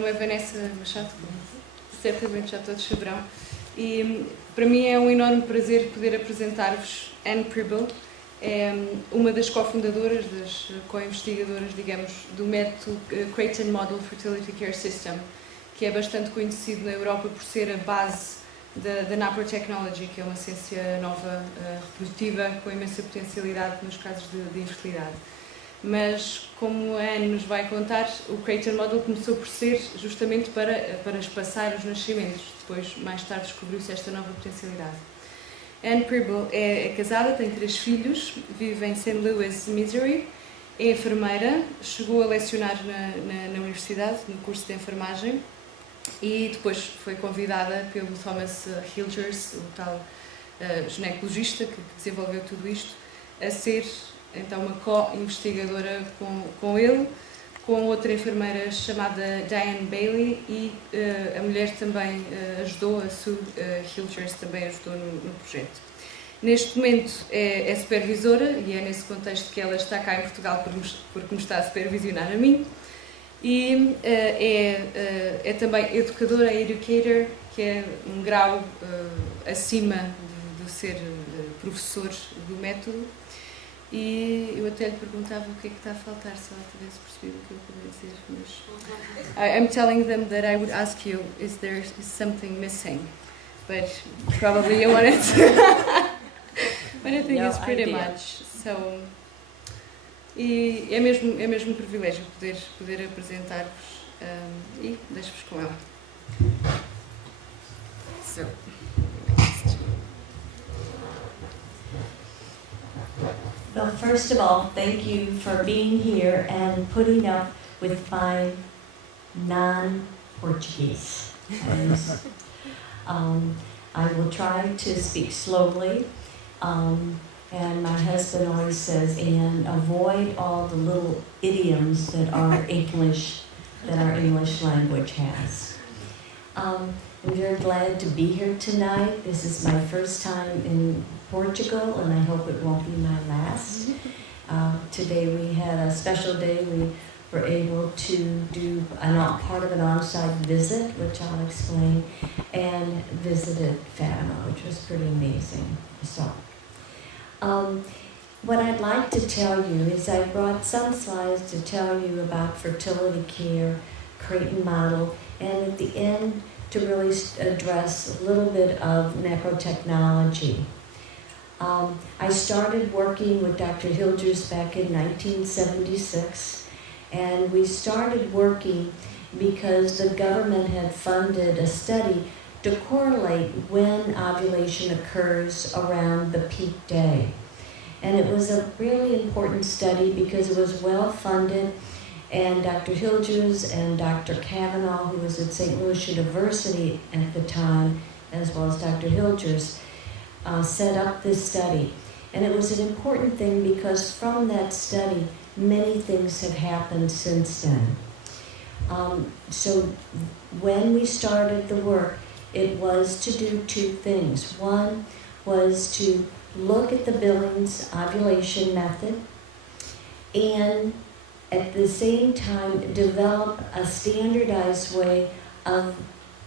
Meu nome é Vanessa Machado, certamente já todos saberão, e para mim é um enorme prazer poder apresentar-vos Anne Prebil, é uma das cofundadoras, das co-investigadoras, digamos, do método Creighton Model Fertility Care System, que é bastante conhecido na Europa por ser a base da Nanotechnology, que é uma ciência nova, reprodutiva, com imensa potencialidade nos casos de infertilidade. Mas, como a Anne nos vai contar, o Creighton Model começou por ser justamente para espaçar os nascimentos. Depois, mais tarde, descobriu-se esta nova potencialidade. Anne Prebil é casada, tem 3 filhos, vive em St. Louis, Missouri, é enfermeira, chegou a lecionar na universidade, no curso de enfermagem, e depois foi convidada pelo Thomas Hilgers, o tal ginecologista que desenvolveu tudo isto, a ser então uma co-investigadora com ele, com outra enfermeira chamada Diane Bailey, e a mulher também ajudou, a Sue Hilgers também ajudou no projeto. Neste momento é supervisora, e é nesse contexto que ela está cá em Portugal porque me está a supervisionar a mim, e é também educadora, educator, que é um grau acima de ser professor do método. E eu até lhe perguntava o que é que está a faltar, se ela tivesse percebido o que eu queria dizer, mas I'm telling them that I would ask you, is there something missing? But probably you wanted to. But I think no, it's pretty much. So, e é mesmo um privilégio poder apresentar-vos, e deixo-vos com ela. So. Well, first of all, thank you for being here and putting up with my non-Portuguese. I will try to speak slowly, and my husband always says, Anne, avoid all the little idioms that our English language has. I'm very glad to be here tonight. This is my first time in Portugal, and I hope it won't be my last. Today we had a special day. We were able to do part of an on-site visit, which I'll explain, and visited Fatima, which was pretty amazing. So, what I'd like to tell you is I brought some slides to tell you about fertility care, Creighton model, and at the end to really address a little bit of nanotechnology. I started working with Dr. Hilgers back in 1976, and we started working because the government had funded a study to correlate when ovulation occurs around the peak day. And it was a really important study because it was well funded, and Dr. Hilgers and Dr. Kavanaugh, who was at St. Louis University at the time, as well as Dr. Hilgers, set up this study. And it was an important thing because from that study, many things have happened since then. So when we started the work, it was to do 2 things. One was to look at the Billings ovulation method and at the same time develop a standardized way of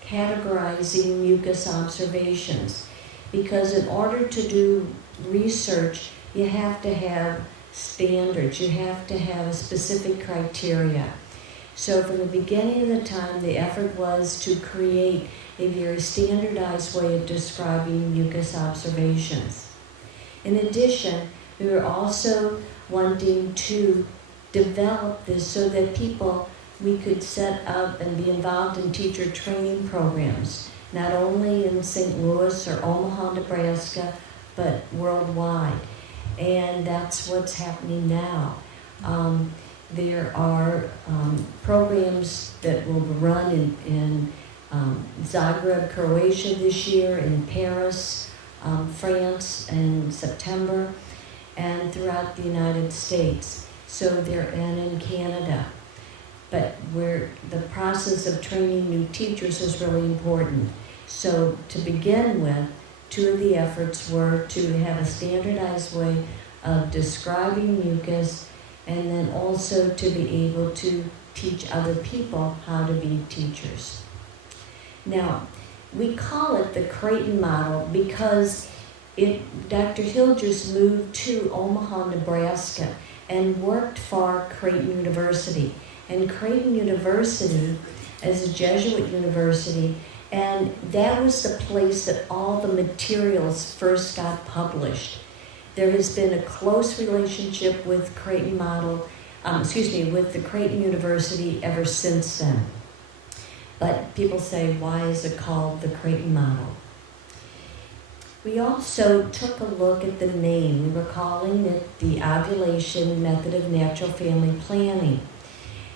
categorizing mucus observations. Because in order to do research, you have to have standards, you have to have a specific criteria. So from the beginning of the time, the effort was to create a very standardized way of describing mucus observations. In addition, we were also wanting to develop this so that we could set up and be involved in teacher training programs, not only in St. Louis or Omaha, Nebraska, but worldwide. And that's what's happening now. There are programs that will run in Zagreb, Croatia this year, in Paris, France in September, and throughout the United States. And in Canada. But the process of training new teachers is really important. So to begin with, 2 of the efforts were to have a standardized way of describing mucus, and then also to be able to teach other people how to be teachers. Now, we call it the Creighton model because Dr. Hildreth moved to Omaha, Nebraska and worked for Creighton University. And Creighton University is a Jesuit university, and that was the place that all the materials first got published. There has been a close relationship with Creighton model, with the Creighton University ever since then. But people say, why is it called the Creighton model? We also took a look at the name. We were calling it the Ovulation Method of Natural Family Planning.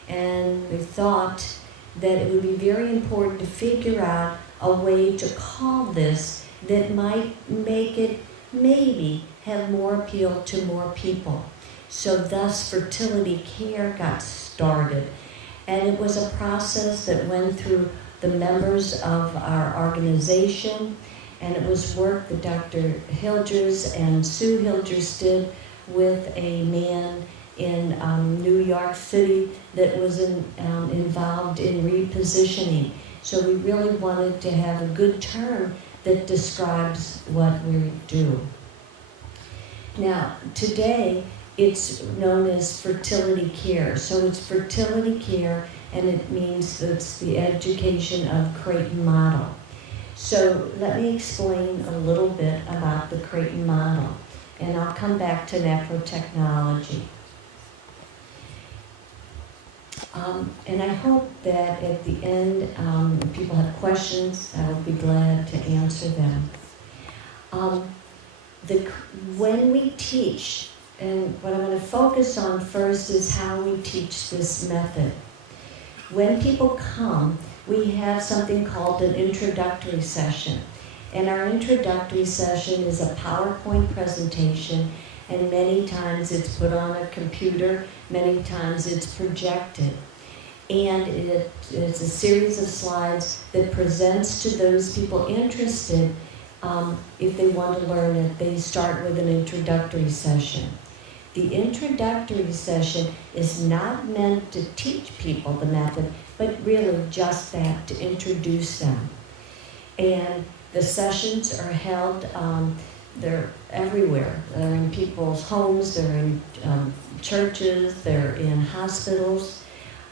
And we thought that it would be very important to figure out a way to call this that might make it maybe have more appeal to more people. So thus fertility care got started. And it was a process that went through the members of our organization, and it was work that Dr. Hildreth and Sue Hildreth did with a man in New York City that was involved in repositioning. So we really wanted to have a good term that describes what we do. Now, today, it's known as fertility care. So it's fertility care, and it means it's the education of Creighton model. So let me explain a little bit about the Creighton model, and I'll come back to nanotechnology. And I hope that at the end, if people have questions, I will be glad to answer them. When we teach, and what I'm going to focus on first is how we teach this method. When people come, we have something called an introductory session. And our introductory session is a PowerPoint presentation, and many times it's put on a computer, many times it's projected. And it's a series of slides that presents to those people interested. If they want to learn it, they start with an introductory session. The introductory session is not meant to teach people the method, but really just that, to introduce them. And the sessions are held, they're everywhere. They're in people's homes, they're in churches, they're in hospitals.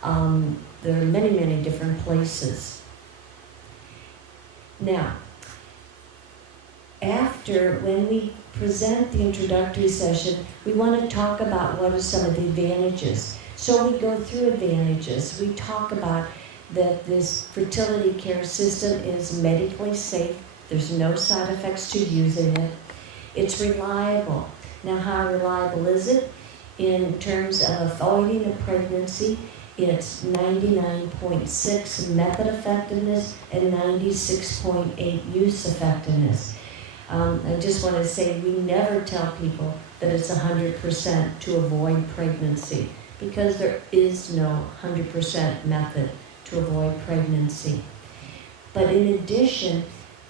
There are many, many different places. Now, when we present the introductory session, we want to talk about what are some of the advantages. So we go through advantages. We talk about that this fertility care system is medically safe. There's no side effects to using it. It's reliable. Now, how reliable is it? In terms of avoiding a pregnancy, it's 99.6 method effectiveness and 96.8 use effectiveness. I just want to say we never tell people that it's 100% to avoid pregnancy, because there is no 100% method to avoid pregnancy. But in addition,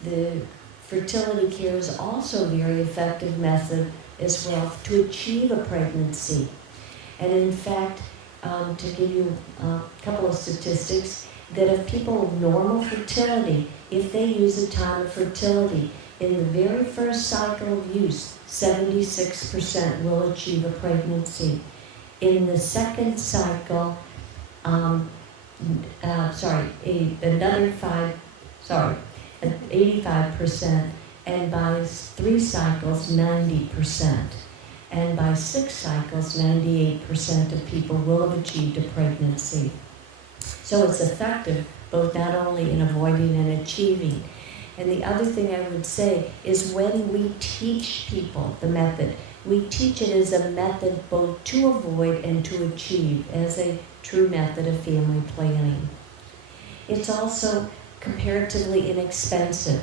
the fertility care is also a very effective method as well to achieve a pregnancy. And in fact, to give you a couple of statistics, that if people of normal fertility, if they use a time of fertility, in the very first cycle of use, 76% will achieve a pregnancy. In the second cycle, 85%, and by 3 cycles, 90%. And by 6 cycles, 98% of people will have achieved a pregnancy. So it's effective, both not only in avoiding and achieving. And the other thing I would say is when we teach people the method, we teach it as a method both to avoid and to achieve, as a true method of family planning. It's also comparatively inexpensive.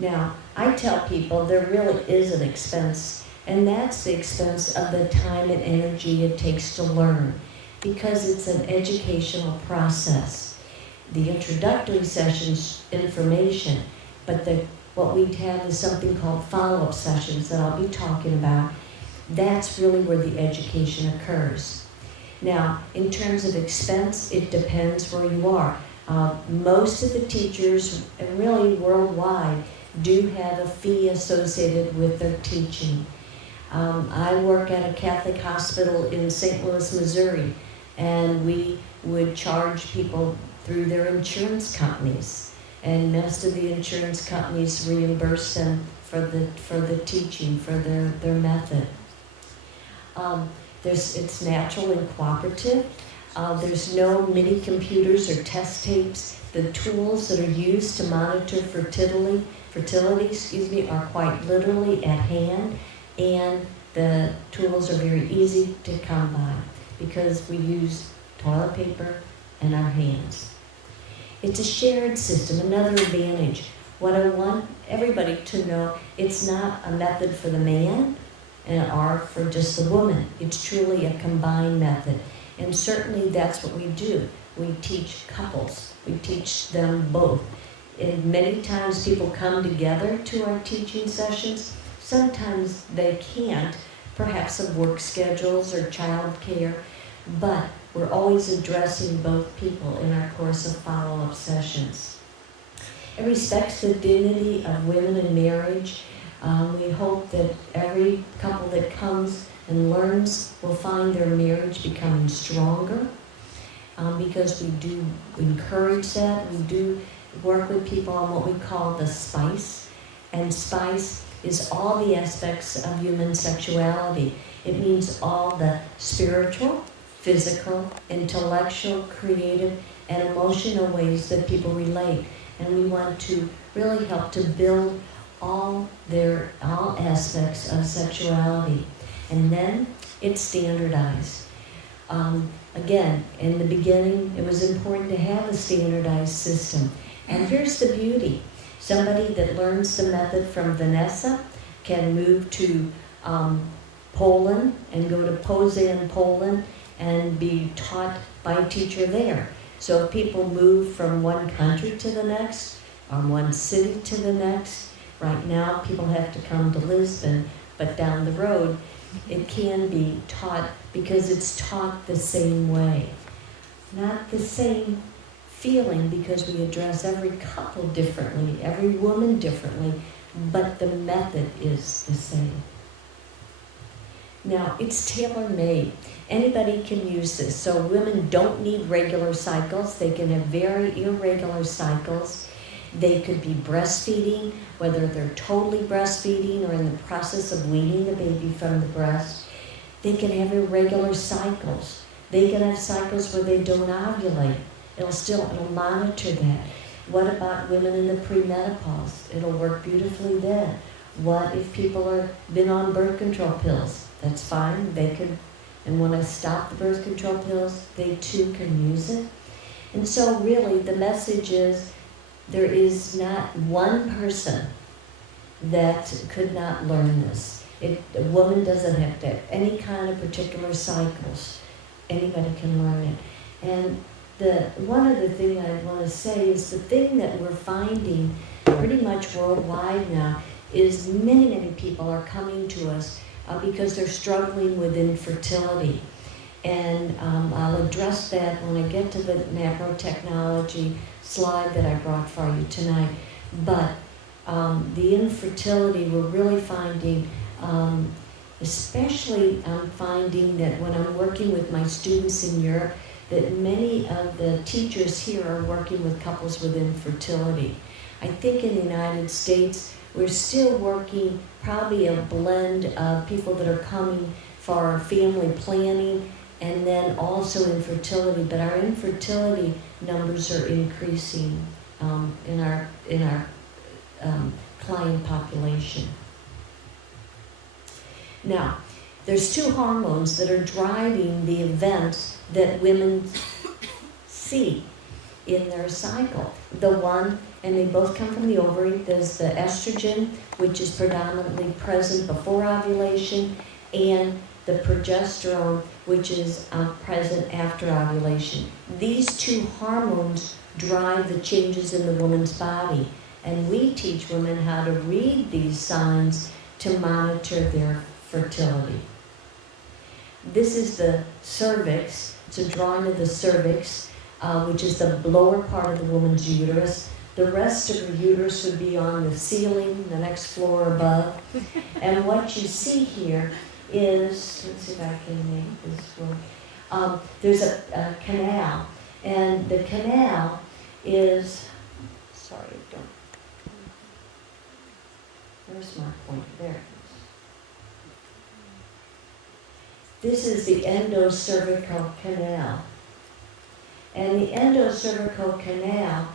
Now, I tell people there really is an expense, and that's the expense of the time and energy it takes to learn, because it's an educational process. The introductory session's information, but what we have is something called follow-up sessions that I'll be talking about. That's really where the education occurs. Now, in terms of expense, it depends where you are. Most of the teachers, and really worldwide, do have a fee associated with their teaching. I work at a Catholic hospital in St. Louis, Missouri, and we would charge people through their insurance companies. And most of the insurance companies reimburse them for the teaching, for their method. It's natural and cooperative. There's no mini computers or test tapes. The tools that are used to monitor fertility, are quite literally at hand, and the tools are very easy to come by because we use toilet paper and our hands. It's a shared system, another advantage. What I want everybody to know, it's not a method for the man or for just the woman. It's truly a combined method. And certainly that's what we do. We teach couples. We teach them both. And many times people come together to our teaching sessions. Sometimes they can't, perhaps of work schedules or child care, but we're always addressing both people in our course of follow-up sessions. It respects the dignity of women in marriage. We hope that every couple that comes and learns will find their marriage becoming stronger because we do encourage that. We do work with people on what we call the SPICE. And SPICE is all the aspects of human sexuality. It means all the spiritual, physical, intellectual, creative, and emotional ways that people relate. And we want to really help to build all aspects of sexuality. And then it's standardized. Again, in the beginning, it was important to have a standardized system. And here's the beauty. Somebody that learns the method from Vanessa can move to Poland and go to Poznań, Poland, and be taught by a teacher there. So if people move from one country to the next, or one city to the next, right now people have to come to Lisbon, but down the road it can be taught because it's taught the same way. Not the same feeling because we address every couple differently, every woman differently, but the method is the same. Now, it's tailor-made. Anybody can use this. So women don't need regular cycles. They can have very irregular cycles. They could be breastfeeding, whether they're totally breastfeeding or in the process of weaning the baby from the breast. They can have irregular cycles. They can have cycles where they don't ovulate. It'll monitor that. What about women in the premenopause? It'll work beautifully then. What if people are been on birth control pills? That's fine. They could, and when I stop the birth control pills, they too can use it. And so really the message is there is not one person that could not learn this. A woman doesn't have to have any kind of particular cycles. Anybody can learn it. And one other thing I want to say is the thing that we're finding pretty much worldwide now is many people are coming to us because they're struggling with infertility. And I'll address that when I get to the nanotechnology slide that I brought for you tonight. But the infertility, we're really finding, especially I'm finding that when I'm working with my students in Europe, that many of the teachers here are working with couples with infertility. I think in the United States, we're still working probably a blend of people that are coming for family planning and then also infertility, but our infertility numbers are increasing in our client population. Now, there's two hormones that are driving the events that women see in their cycle. The one, and they both come from the ovary, there's the estrogen, which is predominantly present before ovulation, and the progesterone, which is present after ovulation. These two hormones drive the changes in the woman's body, and we teach women how to read these signs to monitor their fertility. This is the cervix. It's a drawing of the cervix, which is the lower part of the woman's uterus. The rest of her uterus would be on the ceiling, the next floor above. And what you see here is, let's see if I can make this work. There's a canal, and the canal is, sorry, where's my point? There it is. This is the endocervical canal. And the endocervical canal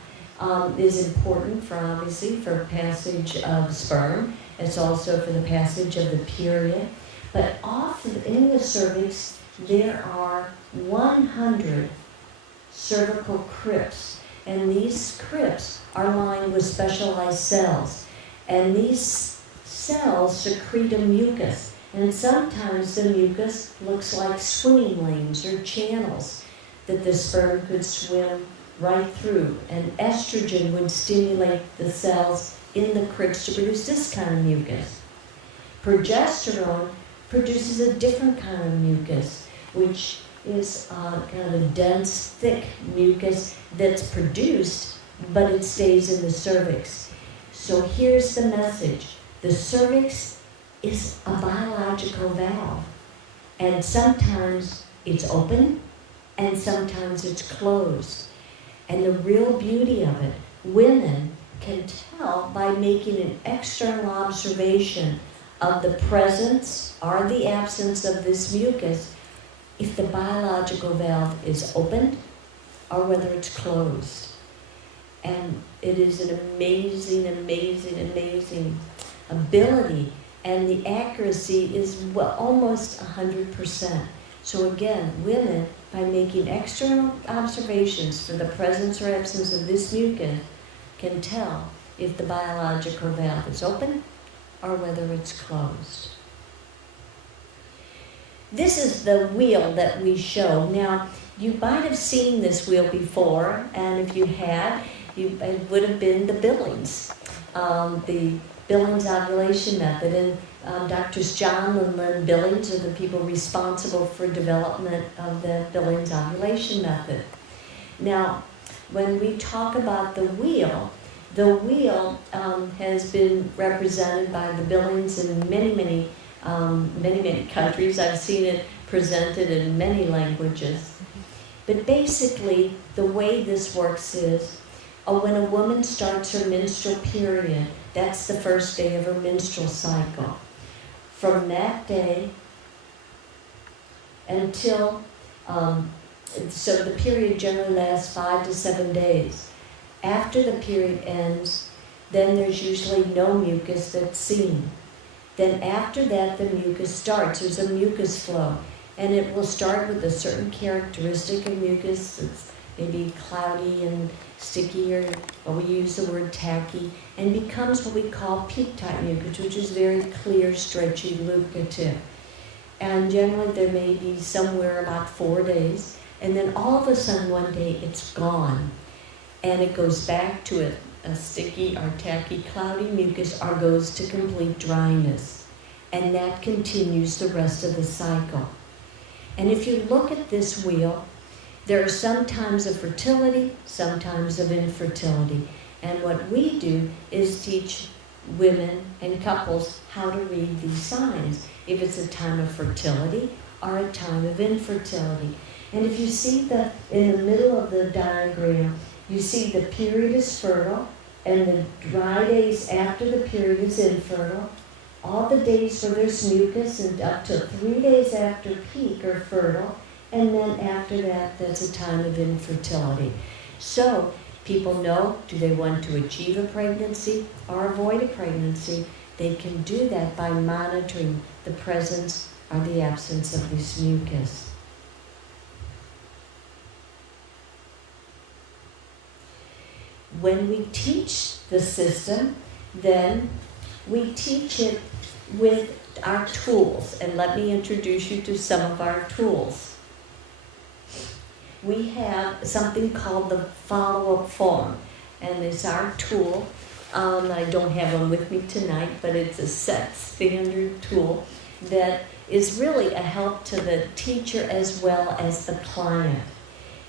is important obviously for passage of sperm. It's also for the passage of the period. But often in the cervix, there are 100 cervical crypts. And these crypts are lined with specialized cells. And these cells secrete a mucus. And sometimes the mucus looks like swimming lanes or channels that the sperm could swim right through. And estrogen would stimulate the cells in the crypts to produce this kind of mucus. Progesterone produces a different kind of mucus, which is kind of dense, thick mucus that's produced, but it stays in the cervix. So here's the message. The cervix is a biological valve, and sometimes it's open, and sometimes it's closed. And the real beauty of it, women can tell by making an external observation of the presence or the absence of this mucus if the biological valve is open or whether it's closed. And it is an amazing, amazing, amazing ability, and the accuracy is almost 100%. So again, women, by making external observations for the presence or absence of this mucus, can tell if the biological valve is open or whether it's closed. This is the wheel that we show. Now, you might have seen this wheel before, and if you had, it would have been the Billings, the Billings ovulation method. And Drs. John and Lynn Billings are the people responsible for development of the Billings ovulation method. Now, when we talk about the wheel has been represented by the Billings in many countries. I've seen it presented in many languages. But basically, the way this works is, when a woman starts her menstrual period, that's the first day of her menstrual cycle. From that day until, so the period generally lasts 5 to 7 days. After the period ends, then there's usually no mucus that's seen. Then after that, the mucus starts. There's a mucus flow. And it will start with a certain characteristic of mucus. It's maybe cloudy and sticky, or we use the word tacky, and becomes what we call peak-type mucus, which is very clear, stretchy, lubricative. And generally there may be somewhere about 4 days, and then all of a sudden one day it's gone. And it goes back to a sticky or tacky, cloudy mucus, or goes to complete dryness. And that continues the rest of the cycle. And if you look at this wheel, there are some times of fertility, some times of infertility. And what we do is teach women and couples how to read these signs, if it's a time of fertility or a time of infertility. And if you see in the middle of the diagram, you see the period is fertile, and the dry days after the period is infertile. All the days where there's mucus and up to 3 days after peak are fertile, and then after that, that's a time of infertility. So people know, do they want to achieve a pregnancy or avoid a pregnancy? They can do that by monitoring the presence or the absence of this mucus. When we teach the system, then we teach it with our tools. And let me introduce you to some of our tools. We have something called the follow-up form, and it's our tool. I don't have one with me tonight, but it's a set standard tool that is really a help to the teacher as well as the client.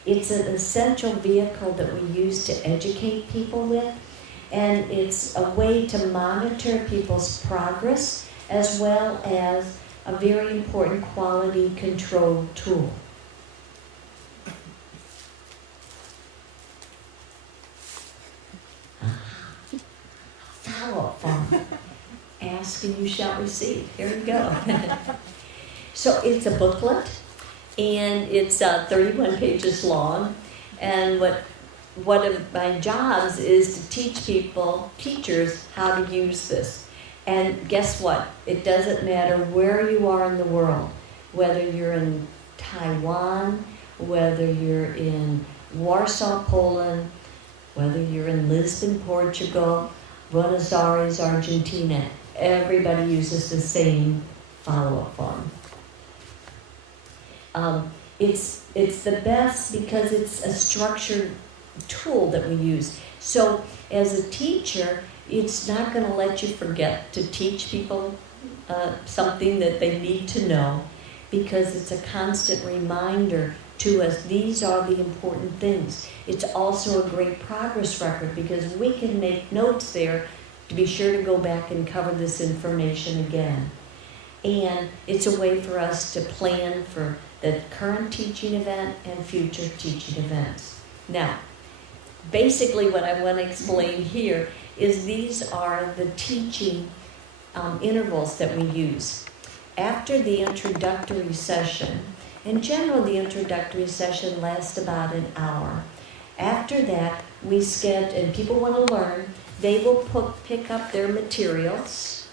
It's an essential vehicle that we use to educate people with, and it's a way to monitor people's progress as well as a very important quality control tool. Follow-up form. Ask and you shall receive. Here you go. So it's a booklet, and it's 31 pages long. And one of my jobs is to teach teachers, how to use this. And guess what? It doesn't matter where you are in the world, whether you're in Taiwan, whether you're in Warsaw, Poland, whether you're in Lisbon, Portugal, Buenos Aires, Argentina. Everybody uses the same follow-up form. It's the best because it's a structured tool that we use. So as a teacher, it's not going to let you forget to teach people something that they need to know, because it's a constant reminder to us, these are the important things. It's also a great progress record because we can make notes there to be sure to go back and cover this information again. And it's a way for us to plan for the current teaching event and future teaching events. Now, basically what I want to explain here is these are the teaching intervals that we use. After the introductory session, in general the introductory session lasts about an hour. After that, we schedule, and people want to learn, they will pick up their materials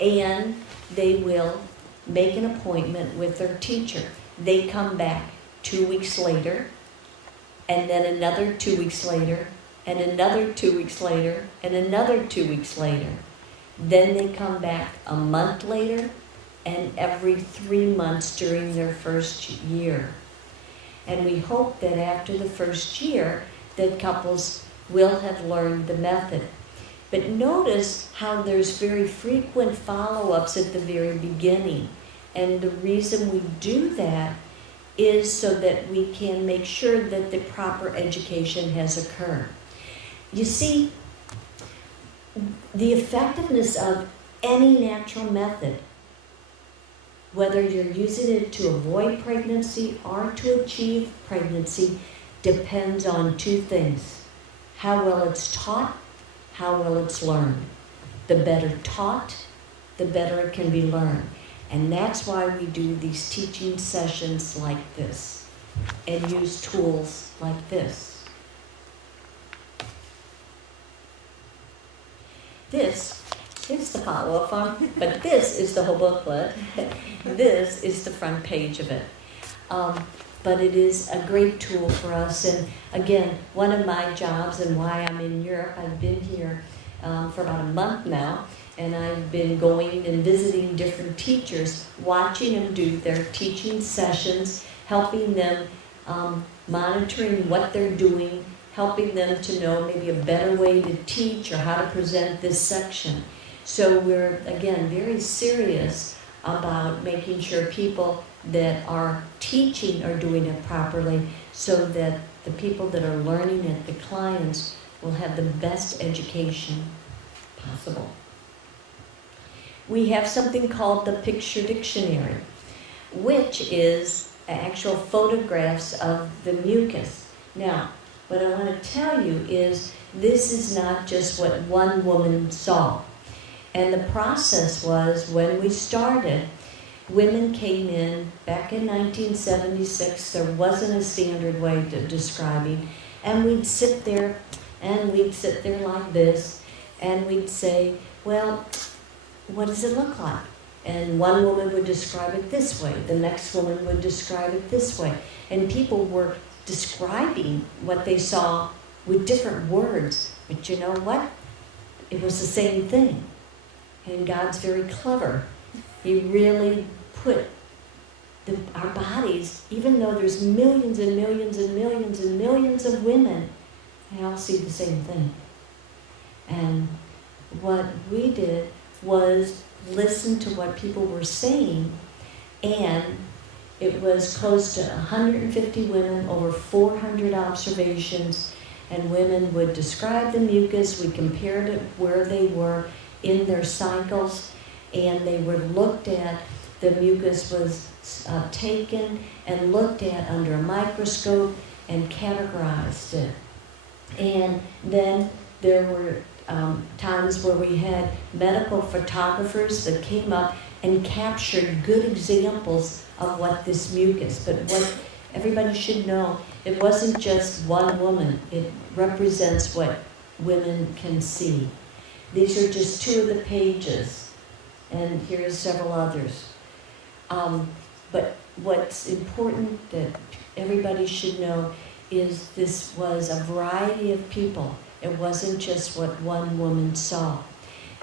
and they will make an appointment with their teacher. They come back 2 weeks later, and then another 2 weeks later, and another 2 weeks later, and another 2 weeks later. Then they come back a month later, and every 3 months during their first year. And we hope that after the first year, that couples will have learned the method. But notice how there's very frequent follow-ups at the very beginning. And the reason we do that is so that we can make sure that the proper education has occurred. You see, the effectiveness of any natural method, whether you're using it to avoid pregnancy or to achieve pregnancy, depends on two things: how well it's taught, how well it's learned. The better taught, the better it can be learned. And that's why we do these teaching sessions like this and use tools like this. This is the follow-up form, but this is the whole booklet. This is the front page of it. But it is a great tool for us. And again, one of my jobs and why I'm in Europe, I've been here for about a month now, and I've been going and visiting different teachers, watching them do their teaching sessions, helping them, monitoring what they're doing, helping them to know maybe a better way to teach or how to present this section. So we're, again, very serious about making sure people that are teaching are doing it properly, so that the people that are learning it, the clients, will have the best education possible. We have something called the Picture Dictionary, which is actual photographs of the mucus. Now, what I want to tell you is this is not just what one woman saw. And the process was, when we started, women came in back in 1976. There wasn't a standard way of describing. And we'd sit there, and we'd sit there like this, and we'd say, well, what does it look like? And one woman would describe it this way. The next woman would describe it this way. And people were describing what they saw with different words. But you know what? It was the same thing. And God's very clever. He really put our bodies, even though there's millions and millions and millions and millions of women, they all see the same thing. And what we did was listen to what people were saying And it was close to 150 women, over 400 observations, and women would describe the mucus. We compared it where they were in their cycles, and they were looked at. The mucus was taken and looked at under a microscope and categorized it. And then there were times where we had medical photographers that came up and captured good examples of what this mucus, but what everybody should know, it wasn't just one woman. It represents what women can see. These are just 2 of the pages, and here's several others. But what's important that everybody should know is this was a variety of people. It wasn't just what one woman saw.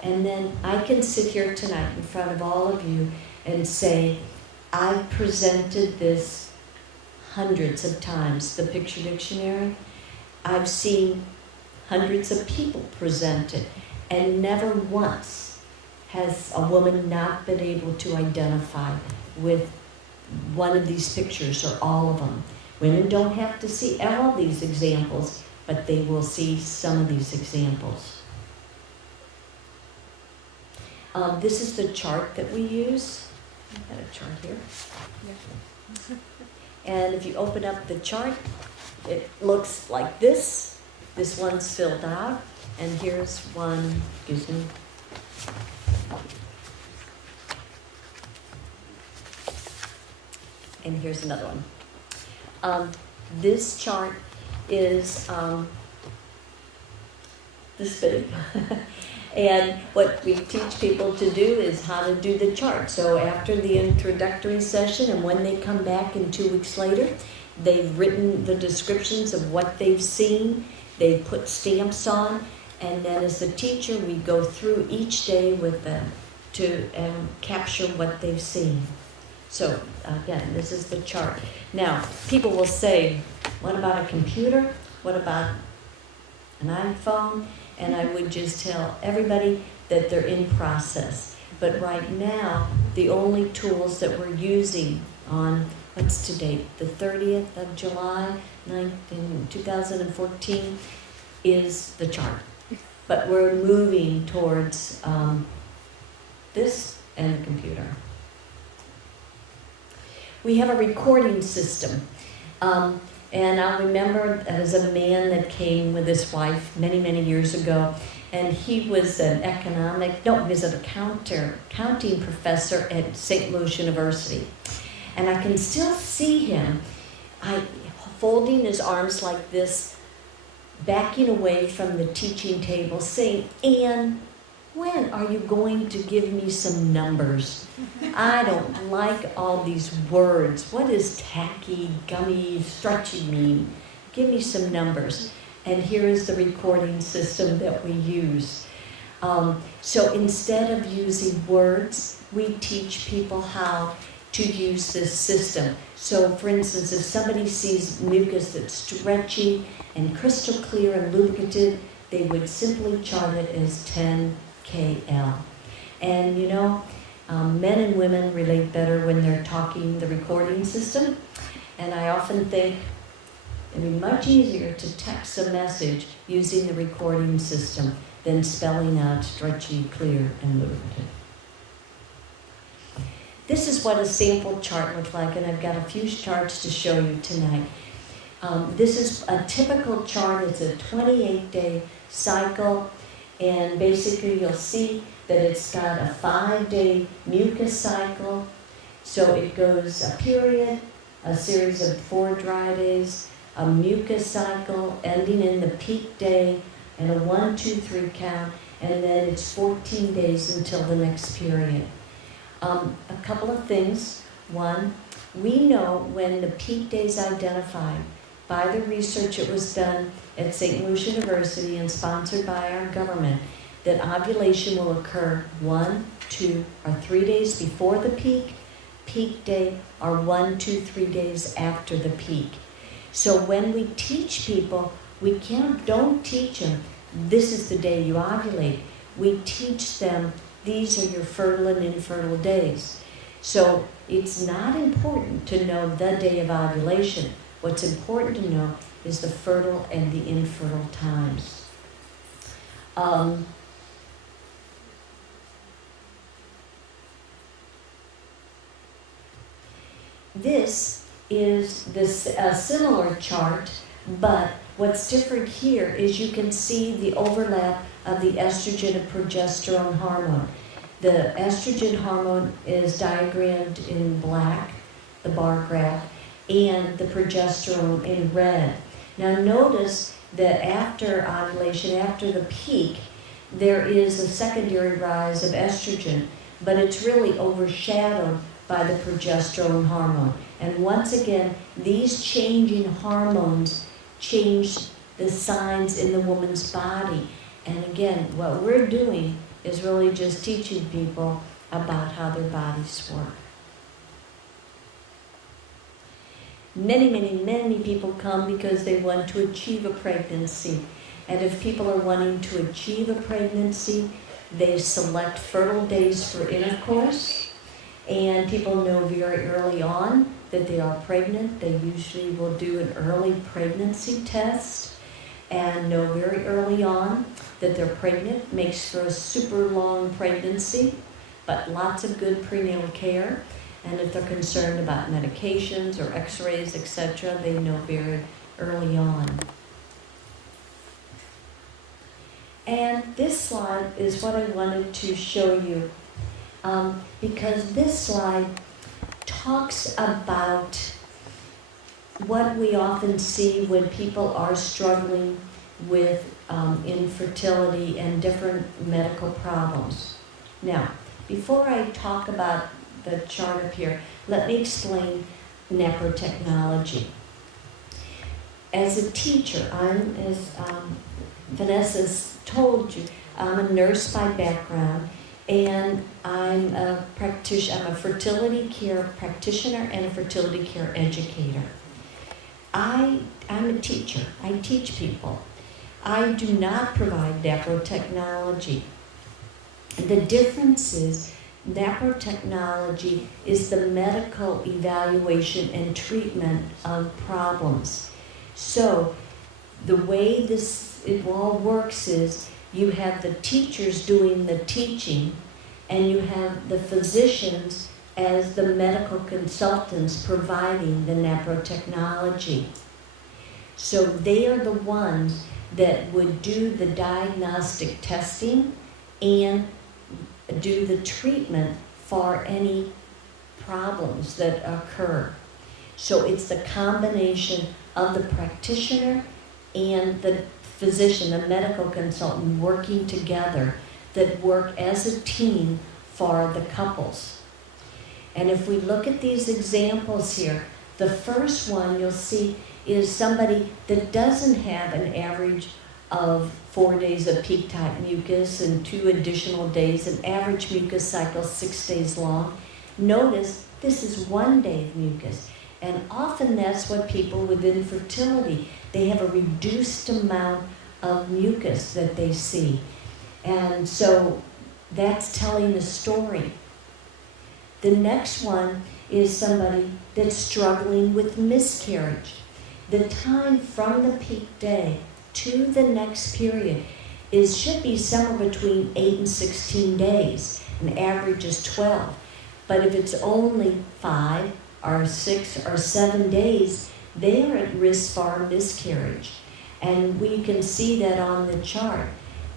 And then I can sit here tonight in front of all of you and say, I've presented this hundreds of times, the picture dictionary. I've seen hundreds of people present it, and never once has a woman not been able to identify with one of these pictures or all of them. Women don't have to see all these examples, but they will see some of these examples. This is the chart that we use. I've got a chart here. Yeah. And if you open up the chart, it looks like this. This one's filled out, and here's one, excuse me. And here's another one. This chart is this big. And what we teach people to do is how to do the chart. So after the introductory session, and when they come back in 2 weeks later, they've written the descriptions of what they've seen. They've put stamps on. And then as the teacher, we go through each day with them to capture what they've seen. So again, this is the chart. Now, people will say, what about a computer? What about an iPhone? And I would just tell everybody that they're in process. But right now, the only tools that we're using on, what's to date, the 30th of July, 2014, is the chart. But we're moving towards this and the computer. We have a recording system. And I remember as a man that came with his wife many, many years ago, and he was an he was an accounting professor at St. Louis University. And I can still see him folding his arms like this, backing away from the teaching table, saying, Anne, when are you going to give me some numbers? I don't like all these words. What does tacky, gummy, stretchy mean? Give me some numbers. And here is the recording system that we use. So instead of using words, we teach people how to use this system. So for instance, if somebody sees mucus that's stretchy and crystal clear and lubricated, they would simply chart it as 10 KL. And you know, men and women relate better when they're talking the recording system. And I often think it'd be much easier to text a message using the recording system than spelling out stretchy, clear, and lubricated. This is what a sample chart looks like, and I've got a few charts to show you tonight. This is a typical chart. It's a 28-day cycle. And basically you'll see that it's got a 5-day mucus cycle. So it goes a period, a series of 4 dry days, a mucus cycle ending in the peak day, and a 1, 2, 3 count, and then it's 14 days until the next period. A couple of things. One, we know when the peak day is identified by the research that was done at St. Louis University and sponsored by our government, that ovulation will occur 1, 2, or 3 days before the peak day, or 1, 2, 3 days after the peak. So when we teach people, we don't teach them, this is the day you ovulate. We teach them, these are your fertile and infertile days. So it's not important to know the day of ovulation. What's important to know is the fertile and the infertile times. This is a similar chart, but what's different here is you can see the overlap of the estrogen and progesterone hormone. The estrogen hormone is diagrammed in black, the bar graph, and the progesterone in red. Now notice that after ovulation, after the peak, there is a secondary rise of estrogen, but it's really overshadowed by the progesterone hormone. And once again, these changing hormones change the signs in the woman's body. And again, what we're doing is really just teaching people about how their bodies work. Many people come because they want to achieve a pregnancy. And if people are wanting to achieve a pregnancy, they select fertile days for intercourse. And people know very early on that they are pregnant. They usually will do an early pregnancy test and know very early on that they're pregnant. Makes for a super long pregnancy, but lots of good prenatal care. And if they're concerned about medications or x-rays, etc., they know very early on. And this slide is what I wanted to show you, because this slide talks about what we often see when people are struggling with infertility and different medical problems. Now, before I talk about the chart up here, let me explain neprotechnology. As a teacher, as Vanessa's told you, I'm a nurse by background, and I'm a practitioner. I'm a fertility care practitioner and a fertility care educator. I'm a teacher. I teach people. I do not provide neprotechnology. The difference is neprotechnology is the medical evaluation and treatment of problems. So the way it all works is you have the teachers doing the teaching, and you have the physicians as the medical consultants providing the neprotechnology. So they are the ones that would do the diagnostic testing and do the treatment for any problems that occur. So it's the combination of the practitioner and the physician, the medical consultant, working together, that work as a team for the couples. And if we look at these examples here, the first one you'll see is somebody that doesn't have an average of 4 days of peak type mucus and 2 additional days, an average mucus cycle 6 days long. Notice this is 1 day of mucus. And often that's what people with infertility, they have a reduced amount of mucus that they see. And so that's telling the story. The next one is somebody that's struggling with miscarriage. The time from the peak day to the next period should be somewhere between 8 and 16 days. An average is 12. But if it's only 5 or 6 or 7 days, they are at risk for miscarriage. And we can see that on the chart.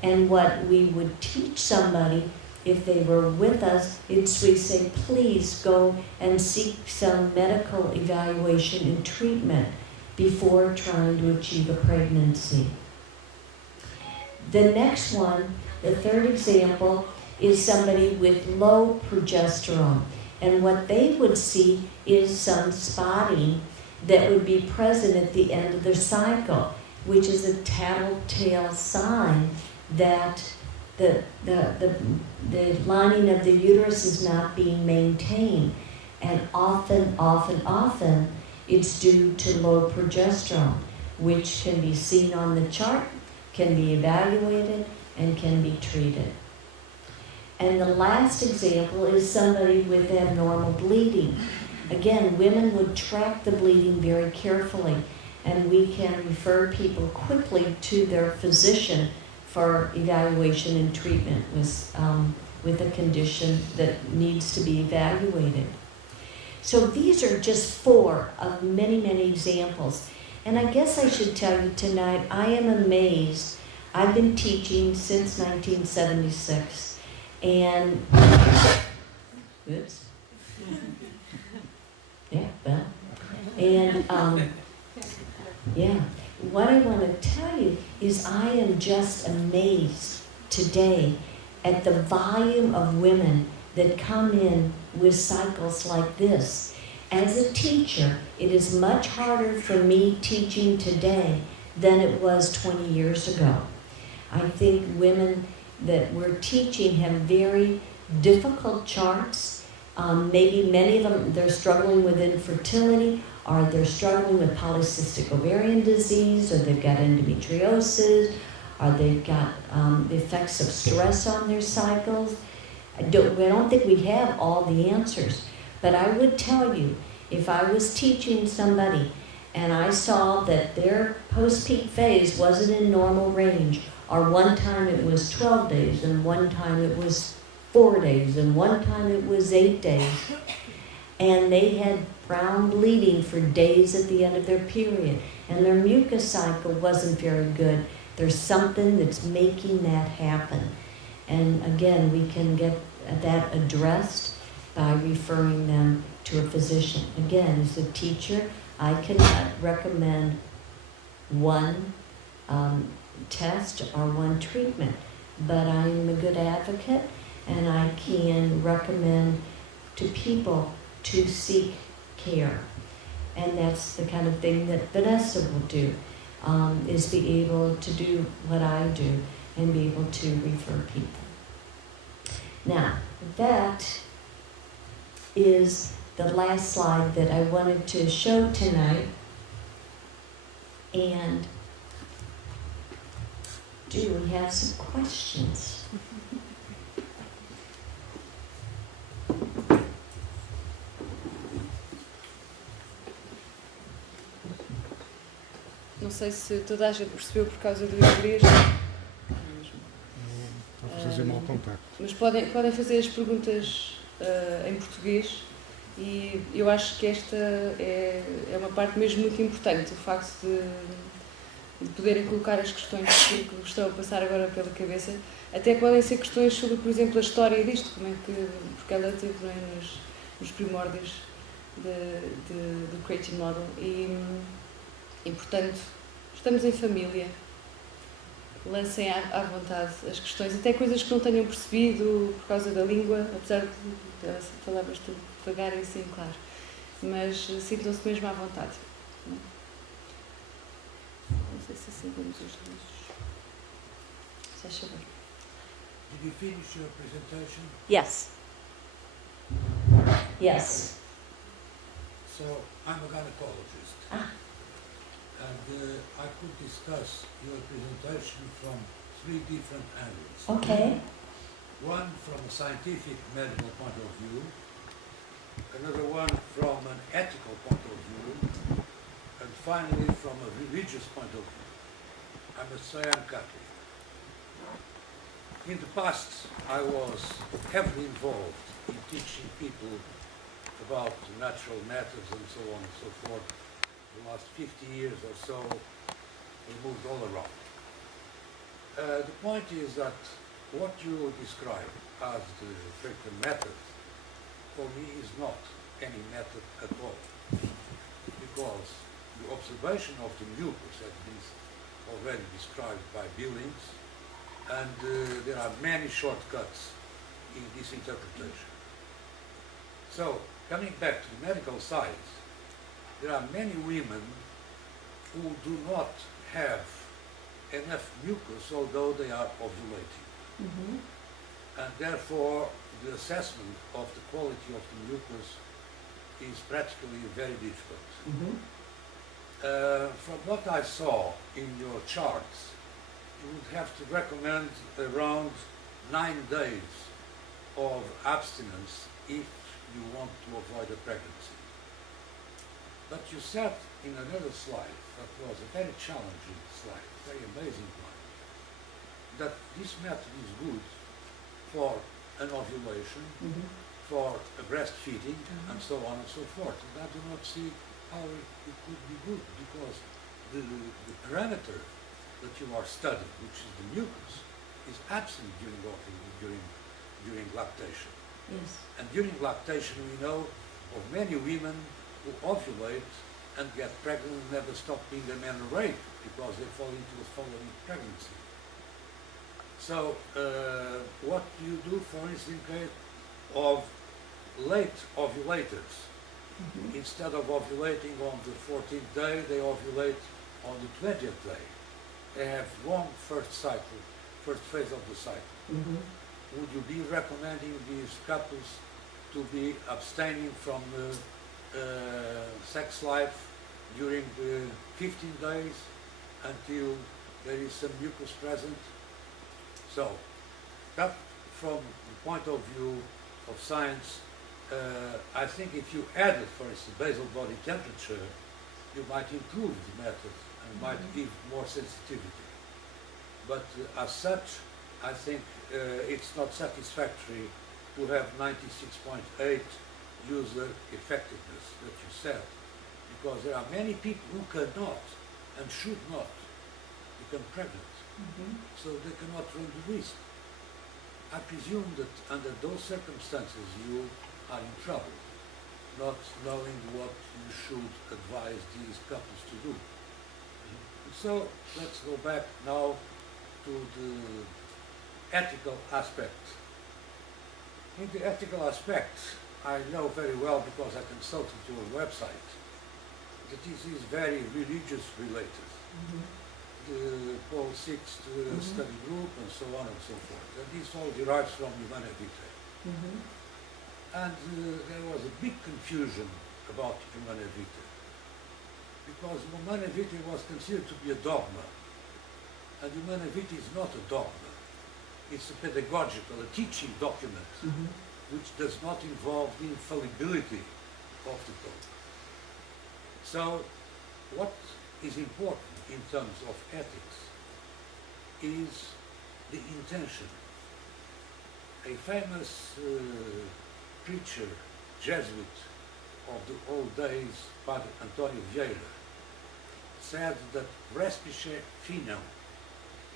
And what we would teach somebody if they were with us is we say, please go and seek some medical evaluation and treatment before trying to achieve a pregnancy. The next one, the third example, is somebody with low progesterone. And what they would see is some spotting that would be present at the end of their cycle, which is a tattletale sign that the lining of the uterus is not being maintained. And often, it's due to low progesterone, which can be seen on the chart, can be evaluated, and can be treated. And the last example is somebody with abnormal bleeding. Again, women would track the bleeding very carefully, and we can refer people quickly to their physician for evaluation and treatment with a condition that needs to be evaluated. So these are just 4 of many, many examples. And I guess I should tell you tonight, I am amazed. I've been teaching since 1976, and, oops. Yeah, well, and, yeah, what I want to tell you is I am just amazed today at the volume of women that come in with cycles like this. As a teacher, it is much harder for me teaching today than it was 20 years ago. I think women that we're teaching have very difficult charts. Maybe many of them, they're struggling with infertility, or they're struggling with polycystic ovarian disease, or they've got endometriosis, or they've got the effects of stress on their cycles. I don't think we have all the answers, but I would tell you, if I was teaching somebody and I saw that their post-peak phase wasn't in normal range, or one time it was 12 days, and one time it was 4 days, and one time it was 8 days, and they had brown bleeding for days at the end of their period, and their mucus cycle wasn't very good, there's something that's making that happen. And again, we can get that addressed by referring them to a physician. Again, as a teacher, I cannot recommend one test or one treatment, but I'm a good advocate, and I can recommend to people to seek care. And that's the kind of thing that Vanessa will do, is be able to do what I do and be able to refer people. Now, that is the last slide that I wanted to show tonight. And do we have some questions? Não sei se toda a gente percebeu por causa do inglês. Estou a fazer mau contacto. Mas podem fazer as perguntas em português, e eu acho que esta é uma parte mesmo muito importante, o facto de poderem colocar as questões que estão a passar agora pela cabeça. Até podem ser questões sobre, por exemplo, a história disto, como é que, porque ela teve, não é, nos primórdios do Creighton Model, e portanto estamos em família. Lancem à vontade as questões, até coisas que não tenham percebido por causa da língua, apesar de ela falar bastante devagar e assim, claro. Mas sintam-se mesmo à vontade. Não sei se acendemos os luzes. Se faz favor. Did you finish your presentation? Yes. Yes. So, I'm a gynecologist. And I could discuss your presentation from 3 different angles. Okay. One from a scientific medical point of view, another one from an ethical point of view, and finally from a religious point of view. I must say I'm Catholic. In the past, I was heavily involved in teaching people about natural methods and so on and so forth. The last 50 years or so, we moved all around. The point is that what you describe as the Creighton method, for me is not any method at all, because the observation of the mucus has been already described by Billings, and there are many shortcuts in this interpretation. So, coming back to the medical side, there are many women who do not have enough mucus, although they are ovulating. Mm-hmm. And therefore, the assessment of the quality of the mucus is practically very difficult. Mm-hmm. From what I saw in your charts, you would have to recommend around 9 days of abstinence if you want to avoid a pregnancy. But you said in another slide, that was a very challenging slide, very amazing one, that this method is good for an ovulation, for a breastfeeding, and so on and so forth. And I do not see how it could be good, because the parameter that you are studying, which is the mucus, is absent during lactation. Yes. And during lactation we know of many women who ovulate and get pregnant and never stop being amenorrheic because they fall into the following pregnancy. So what do you do, for instance, in case of late ovulators? Instead of ovulating on the 14th day, they ovulate on the 20th day. They have wrong first phase of the cycle. Would you be recommending these couples to be abstaining from sex life during the 15 days until there is some mucus present? So, that from the point of view of science, I think if you added, for instance, basal body temperature, you might improve the method and might give more sensitivity. But as such, I think it's not satisfactory to have 96.8 user effectiveness that you said, because there are many people who cannot and should not become pregnant, so they cannot run the risk. I presume that under those circumstances you are in trouble, not knowing what you should advise these couples to do. So let's go back now to the ethical aspect. In the ethical aspect, I know very well, because I consulted your website, that this is very religious related. The Paul VI study group and so on and so forth. And this all derives from Humana Vitae. And there was a big confusion about Humana Vitae, because Humana Vitae was considered to be a dogma. And Humana Vitae is not a dogma. It's a pedagogical, a teaching document, which does not involve the infallibility of the Pope. So, what is important in terms of ethics is the intention. A famous preacher, Jesuit of the old days, Padre Antonio Vieira, said that respice finem,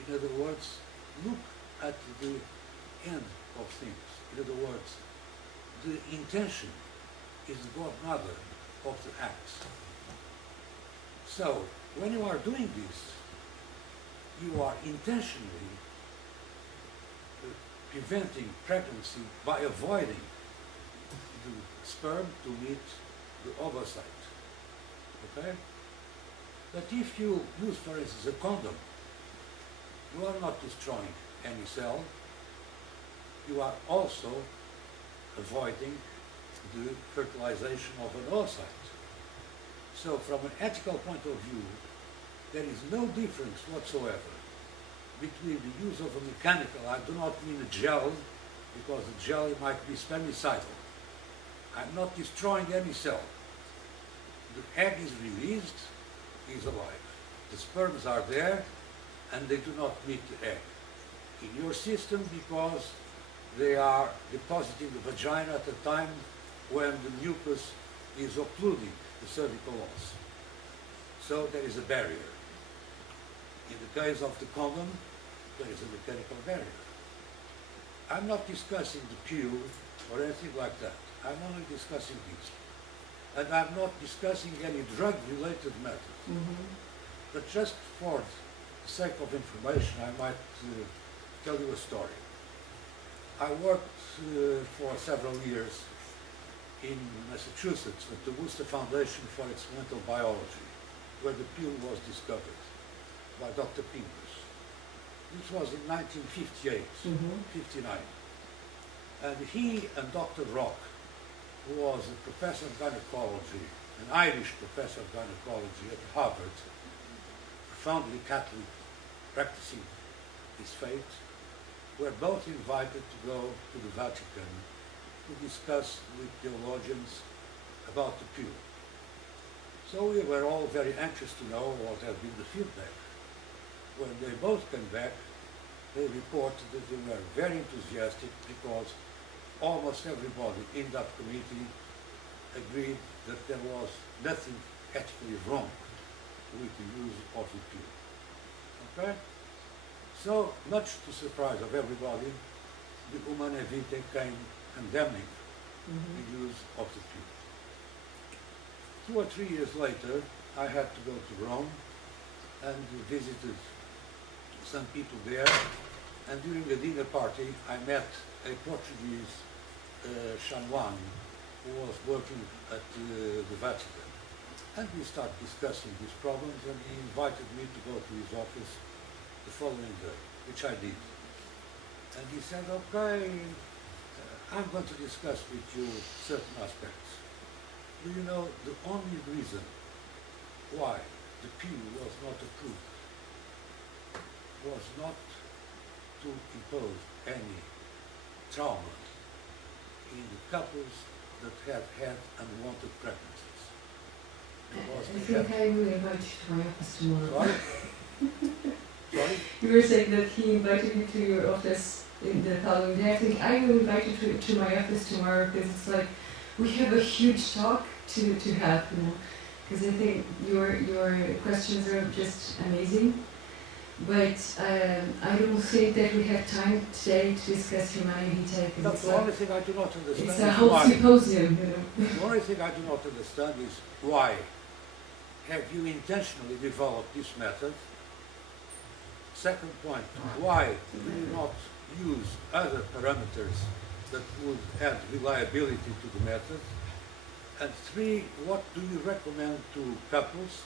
in other words, look at the end of things. In other words, the intention is the godmother of the acts. So, when you are doing this, you are intentionally preventing pregnancy by avoiding the sperm to meet the ovocyte. Okay? But if you use, for instance, a condom, you are not destroying any cell, you are also avoiding the fertilization of an oocyte. So from an ethical point of view, there is no difference whatsoever between the use of a mechanical, I do not mean a gel, because the gel might be spermicidal. I'm not destroying any cell. The egg is released, is alive. The sperms are there, and they do not meet the egg. In your system, because they are depositing the vagina at a time when the mucus is occluding the cervical walls. So there is a barrier. In the case of the condom, there is a mechanical barrier. I'm not discussing the pill or anything like that. I'm only discussing this. And I'm not discussing any drug-related methods. But just for the sake of information, I might tell you a story. I worked for several years in Massachusetts with the Worcester Foundation for Experimental Biology, where the pill was discovered by Dr. Pincus. This was in 1958, 59. And he and Dr. Rock, who was a professor of gynecology, an Irish professor of gynecology at Harvard, profoundly Catholic, practicing his faith, were both invited to go to the Vatican to discuss with theologians about the pew. So we were all very anxious to know what had been the feedback. When they both came back, they reported that they were very enthusiastic because almost everybody in that committee agreed that there was nothing ethically wrong with the use of the pew. Okay? So, much to the surprise of everybody, the Humanae Vitae came condemning the use of the pew. 2 or 3 years later, I had to go to Rome and visited some people there, and during a dinner party I met a Portuguese chanoine who was working at the Vatican. And we started discussing these problems, and he invited me to go to his office the following day, which I did. And he said, okay, I'm going to discuss with you certain aspects. Do you know the only reason why the pew was not approved was not to impose any trauma in the couples that had had unwanted pregnancies. I think I will invite you to my office tomorrow. Sorry? Sorry? You were saying that he invited you to your office in the following day. I think I will invite you to my office tomorrow, because it's like we have a huge talk to have, you know. Because I think your questions are just amazing. But I don't think that we have time today to discuss Humanae Vitae. That's the only thing I do not understand. It's a whole symposium, you know. The only thing I do not understand is why have you intentionally developed this method? Second point, why do you not use other parameters that would add reliability to the method? And 3, what do you recommend to couples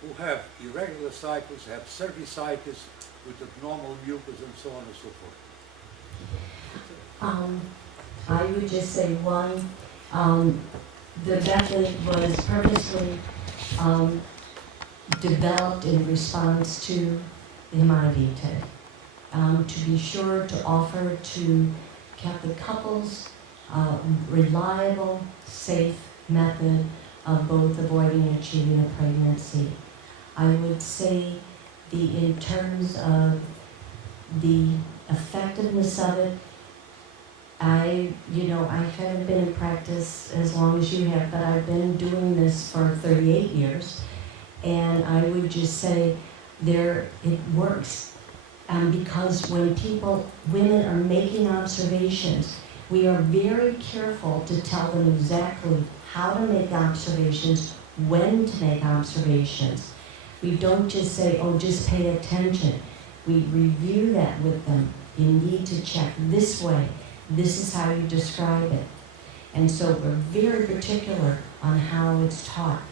who have irregular cycles, have cervicitis with abnormal mucus, and so on and so forth? I would just say, one, the method was purposely developed in response to the Humanae Vitae, to be sure to offer to Catholic couples reliable, safe method of both avoiding and achieving a pregnancy. I would say in terms of the effectiveness of it, I haven't been in practice as long as you have, but I've been doing this for 38 years, and I would just say it works. Because when women are making observations, we are very careful to tell them exactly how to make observations, when to make observations. We don't just say, oh, just pay attention. We review that with them. You need to check this way. This is how you describe it. And so we're very particular on how it's taught.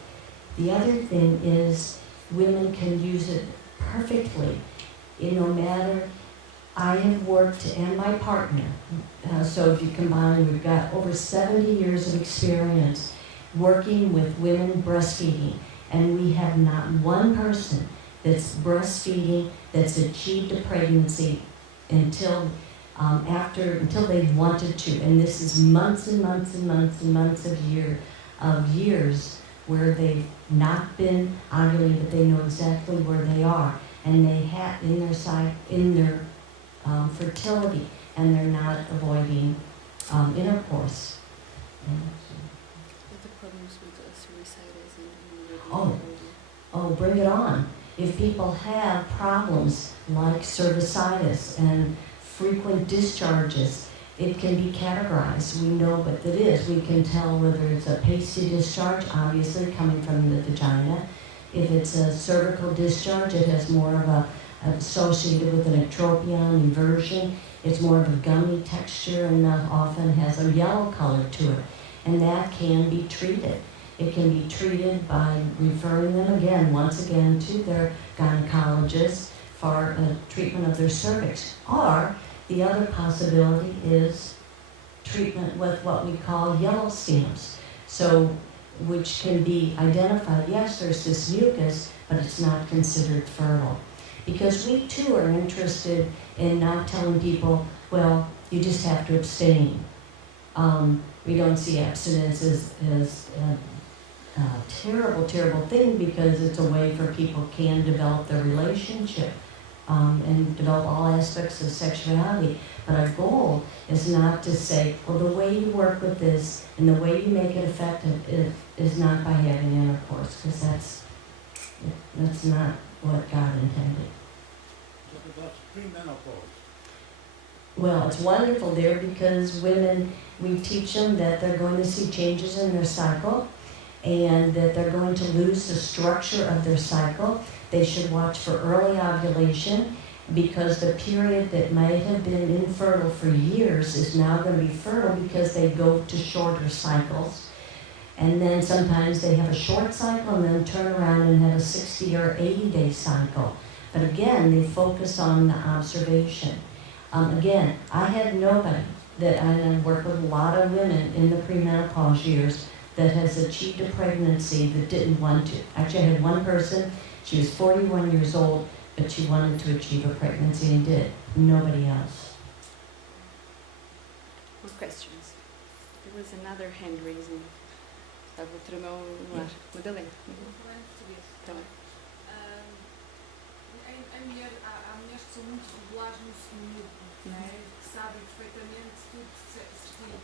The other thing is women can use it perfectly. No matter, I have worked, and my partner, so if you combine, we've got over 70 years of experience working with women breastfeeding, and we have not one person that's breastfeeding that's achieved a pregnancy until they've wanted to. And this is months and months and months and months of years where they've not been ovulating, but they know exactly where they are, and they have in their fertility, and they're not avoiding intercourse. The problems with cervicitis Oh, bring it on. If people have problems like cervicitis and frequent discharges, it can be categorized. We know what that is. We can tell whether it's a pasty discharge, obviously coming from the vagina. If it's a cervical discharge, it has more of a associated with an ectropion, eversion. It's more of a gummy texture and often has a yellow color to it. And that can be treated. It can be treated by referring them once again to their gynecologist for treatment of their cervix. Or the other possibility is treatment with what we call yellow stamps. So, which can be identified, yes, there's this mucus, but it's not considered fertile. Because we too are interested and not telling people, well, you just have to abstain. We don't see abstinence as a terrible, terrible thing because it's a way for people can develop their relationship and develop all aspects of sexuality. But our goal is not to say, well, the way you work with this and the way you make it effective is not by having intercourse, because that's not what God intended. What about premenopause? Well, it's wonderful there because women, we teach them that they're going to see changes in their cycle and that they're going to lose the structure of their cycle. They should watch for early ovulation because the period that might have been infertile for years is now going to be fertile because they go to shorter cycles. And then sometimes they have a short cycle and then turn around and have a 60 or 80-day cycle. But again, they focus on the observation. Again, I have nobody that I work with a lot of women in the premenopause years that has achieved a pregnancy that didn't want to. Actually, I had one person, she was 41 years old, but she wanted to achieve a pregnancy and did. Nobody else. More questions? There was another hand raising. Estava outra mão no ar. Madalena. Vou falar em português. Tá bem. Há mulheres que são muito regulares no núcleo, né? Que sabem perfeitamente tudo certinho.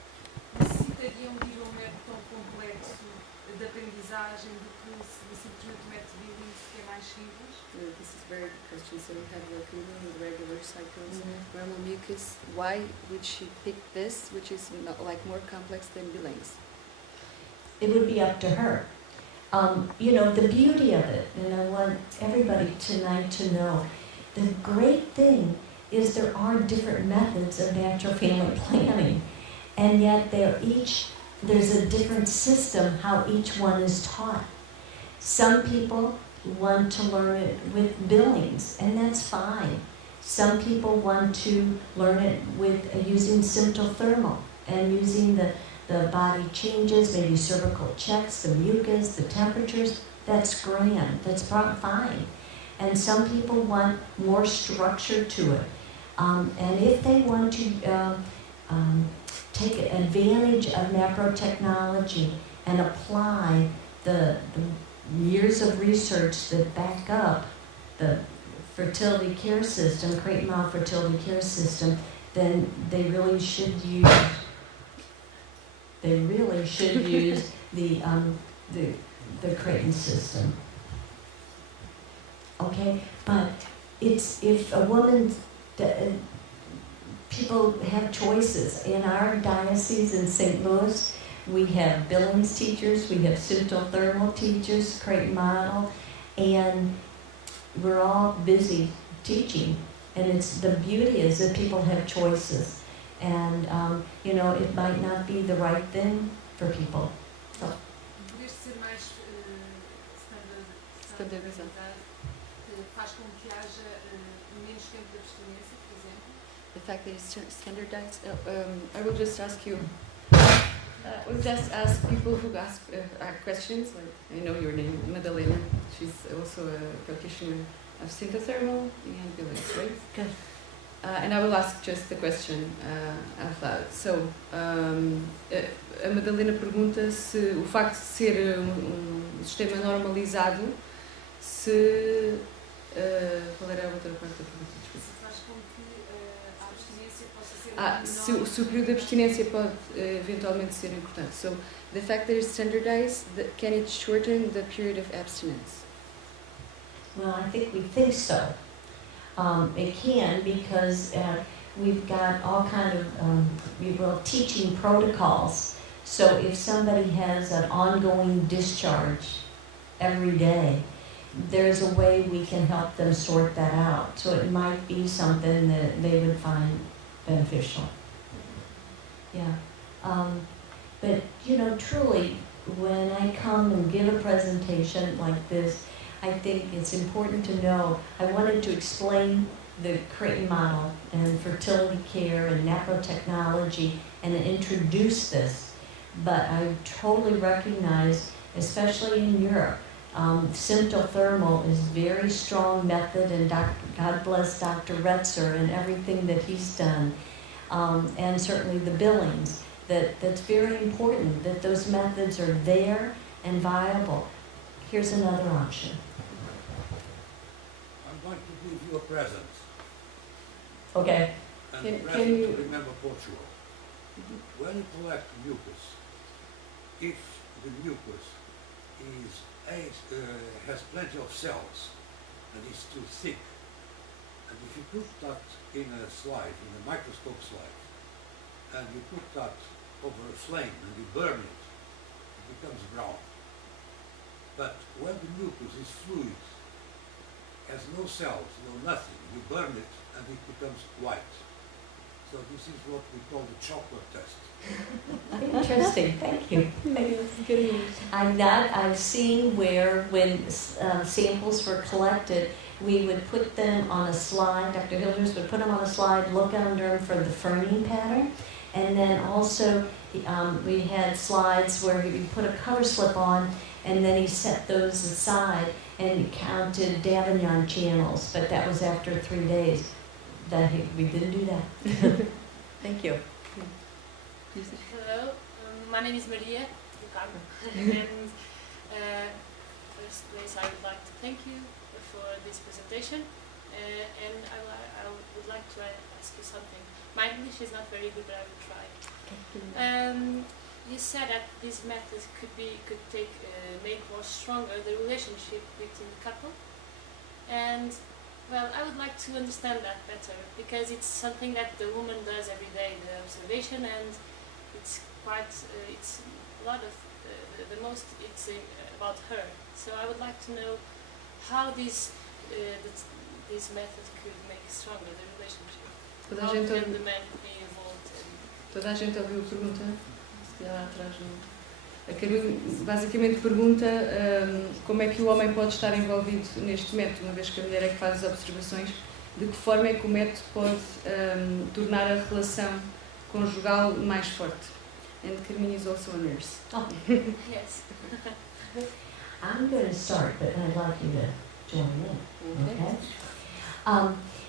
Necessitariam de ir a um método tão complexo de aprendizagem do que simplesmente o método bilíngue, que é mais simples? This is a very good question. So we have the female and the regular cycles, normal mucus. Why would she pick this, which is not, like more complex than Billings? It would be up to her. You know, the beauty of it, and I want everybody tonight to know, the great thing is there are different methods of natural family planning, and yet there's a different system how each one is taught. Some people want to learn it with Billings, and that's fine. Some people want to learn it with using symptothermal and using the body changes, maybe cervical checks, the mucus, the temperatures. That's grand. That's fine. And some people want more structure to it. And if they want to take advantage of macro technology and apply the years of research that back up the fertility care system, Creighton Model fertility care system, then they really should use the Creighton system. Okay, but it's if a woman, people have choices. In our diocese in St. Louis, we have Billings teachers, we have symptothermal teachers, Creighton Model, and we're all busy teaching. And it's the beauty is that people have choices. And, you know, it might not be the right thing for people. So. Poder ser mais standardizado faz com que haja menos tempo de abstinência, por exemplo. The fact that it's standardized. I will just ask you. We'll just ask people who ask questions. Like I know your name, Madalena. She's also a practitioner of symptothermal and Billings, right? Good. And I will ask just the question out loud. So, a Madalena pergunta se o facto de ser sistema normalizado, se... qual era a outra parte da pergunta? Se faz com que a abstinência possa ser menor. Se o período de abstinência pode eventualmente ser encurtado. So, the fact that it's standardized, can it shorten the period of abstinence? Well, I think we think so. It can because we've got all kind of teaching protocols. So if somebody has an ongoing discharge every day, there's a way we can help them sort that out. So it might be something that they would find beneficial. Yeah. But, you know, truly, when I come and give a presentation like this, I think it's important to know, I wanted to explain the Creighton model and fertility care and nanotechnology and introduce this. But I totally recognize, especially in Europe, Symptothermal is very strong method, and God bless Dr. Retzer and everything that he's done, and certainly the billings. That's very important, that those methods are there and viable. Here's another option. I'm going to give you a present. Okay. And Can a present you- to remember Portugal. When you collect mucus, if the mucus has plenty of cells and is too thick, and if you put that in a slide, in a microscope slide, and you put that over a flame and you burn it, it becomes brown. But when the mucus is fluid, has no cells, no nothing, you burn it and it becomes white. So this is what we call the chocolate test. Interesting, thank you. I've seen where when samples were collected, we would put them on a slide, Dr. Hilders would put them on a slide, look under them for the ferning pattern, and then also we had slides where he would put a cover slip on, and then he set those aside and counted Davignon channels, but that was after 3 days. We didn't do that. Thank you. Hello, my name is Maria and first place I would like to thank you for this presentation, and I would like to ask you something. My English is not very good, but I will try. You said that this method could make more stronger the relationship between the couple, and well, I would like to understand that better, because it's something that the woman does every day, the observation, and it's quite, it's a lot of, the most it's about her. So I would like to know how this method could make stronger the relationship. How can the man be involved? Toda a gente ouviu a pergunta? Se calhar lá atrás não. A Carmen basicamente pergunta como é que o homem pode estar envolvido neste método, uma vez que a mulher é que faz as observações, de que forma é que o método pode tornar a relação conjugal mais forte. And Carmen is also a nurse. Oh. Yes. I'm going to start, but I'd like you to join in. Okay?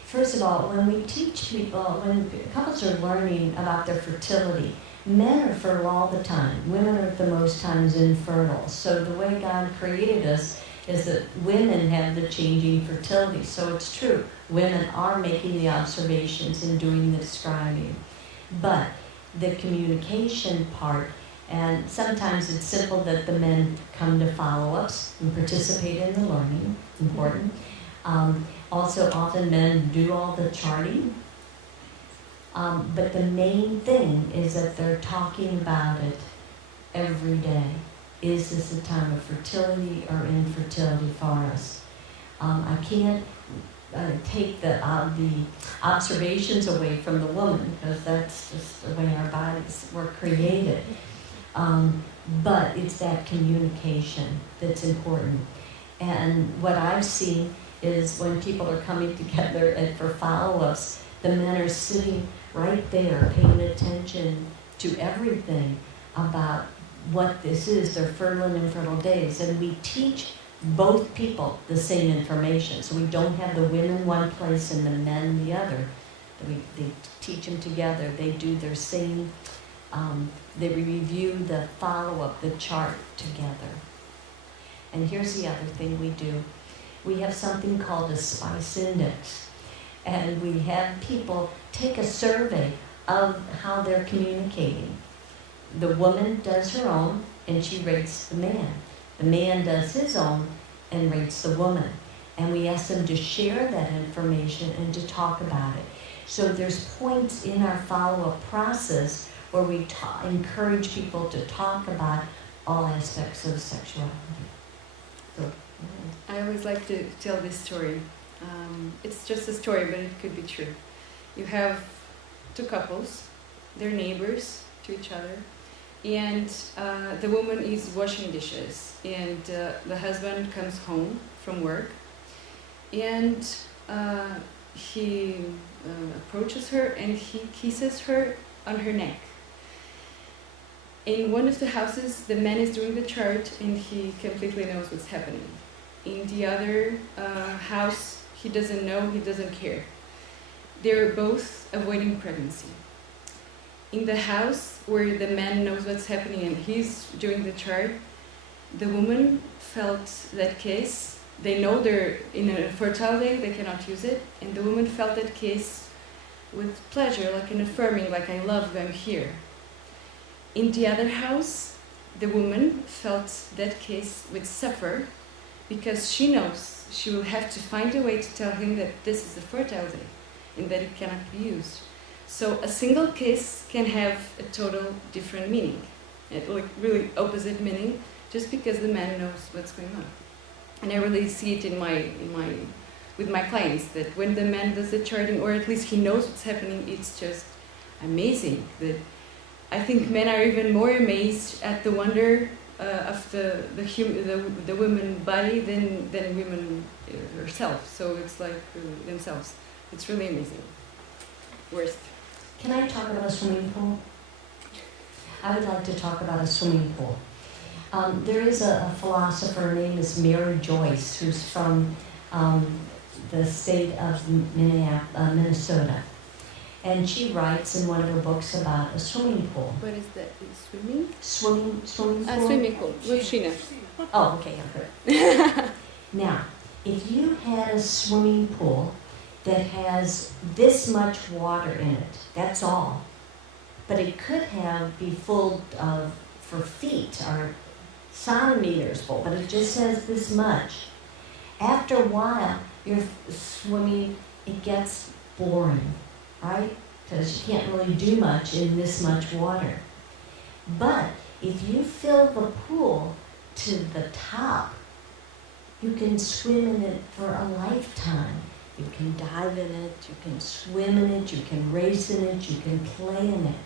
First of all, when we teach people, when couples are learning about their fertility, men are fertile all the time. Women are at the most times infertile. So the way God created us is that women have the changing fertility. So it's true, women are making the observations and doing the describing. But the communication part, and sometimes it's simple that the men come to follow-ups and participate in the learning, important. Also, often men do all the charting. But the main thing is that they're talking about it every day. Is this a time of fertility or infertility for us? I can't take the observations away from the woman, because that's just the way our bodies were created. But it's that communication that's important. And what I've seen is when people are coming together and for follow-ups, the men are sitting right there paying attention to everything about what this is, their fertile and infertile days. And we teach both people the same information. So we don't have the women one place and the men the other. They teach them together. They do their same, they review the follow-up, the chart together. And here's the other thing we do. We have something called a spice index. And we have people take a survey of how they're communicating. The woman does her own, and she rates the man. The man does his own and rates the woman. And we ask them to share that information and to talk about it. So there's points in our follow-up process where we encourage people to talk about all aspects of sexuality. So, I always like to tell this story. It's just a story, but it could be true. You have two couples, they're neighbors to each other, and the woman is washing dishes, and the husband comes home from work, and he approaches her and he kisses her on her neck. In one of the houses, the man is doing the chart and he completely knows what's happening. In the other house, he doesn't know, he doesn't care. They're both avoiding pregnancy. In the house where the man knows what's happening and he's doing the chart, the woman felt that case. They know they're in a fertile day, they cannot use it, and the woman felt that case with pleasure, like an affirming, like I love them here. In the other house, the woman felt that case with suffer, because she knows she will have to find a way to tell him that this is a fertile day and that it cannot be used. So a single kiss can have a total different meaning, like really opposite meaning, just because the man knows what's going on. And I really see it with my clients, that when the man does the charting, or at least he knows what's happening, it's just amazing. That I think men are even more amazed at the wonder of the woman body than women herself. So it's like themselves. It's really amazing. Worth. Can I talk about a swimming pool? I would like to talk about a swimming pool. There is a philosopher, her name is Mary Joyce, who's from the state of Minnesota. And she writes in one of her books about a swimming pool. What is that? Swimming? Swimming pool? Swimming pool. Piscina. Oh, okay, I've heard. Now, if you had a swimming pool that has this much water in it, that's all. But it could be full of, for feet or centimeters full, but it just says this much. After a while, you're swimming, it gets boring, right? Because you can't really do much in this much water. But if you fill the pool to the top, you can swim in it for a lifetime. You can dive in it, you can swim in it, you can race in it, you can play in it.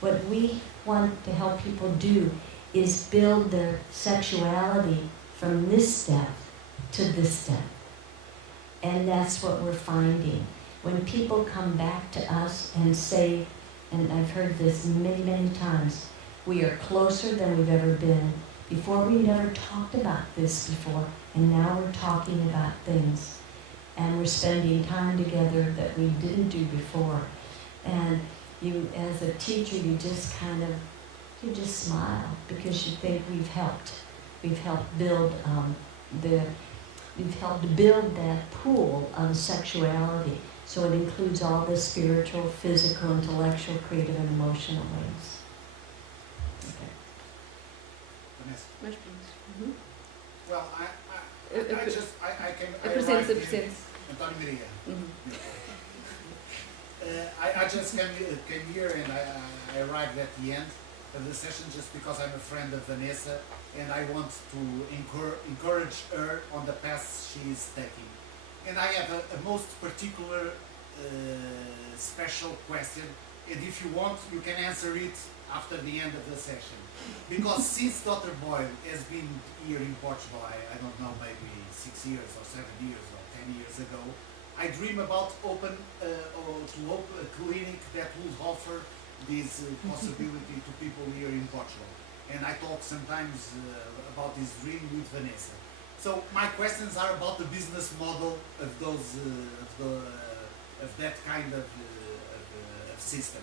What we want to help people do is build their sexuality from this depth to this depth. And that's what we're finding. When people come back to us and say, and I've heard this many, many times, we are closer than we've ever been. Before we never talked about this before, and now we're talking about things. And we're spending time together that we didn't do before. And you, as a teacher, you just smile because you think we've helped build that pool of sexuality. So it includes all the spiritual, physical, intellectual, creative, and emotional ways. Okay. Mm-hmm. Well, I Apresente-se. António Maria. Mm-hmm. I just came here and I arrived at the end of the session just because I'm a friend of Vanessa and I want to encourage her on the path she is taking. And I have a most particular special question, and if you want, you can answer it after the end of the session. Because since Dr. Boyle has been here in Portugal, I don't know, maybe 6 years or 7 years or 10 years ago, I dream about to open a clinic that would offer this possibility to people here in Portugal. And I talk sometimes about this dream with Vanessa. So my questions are about the business model of those of that kind of system.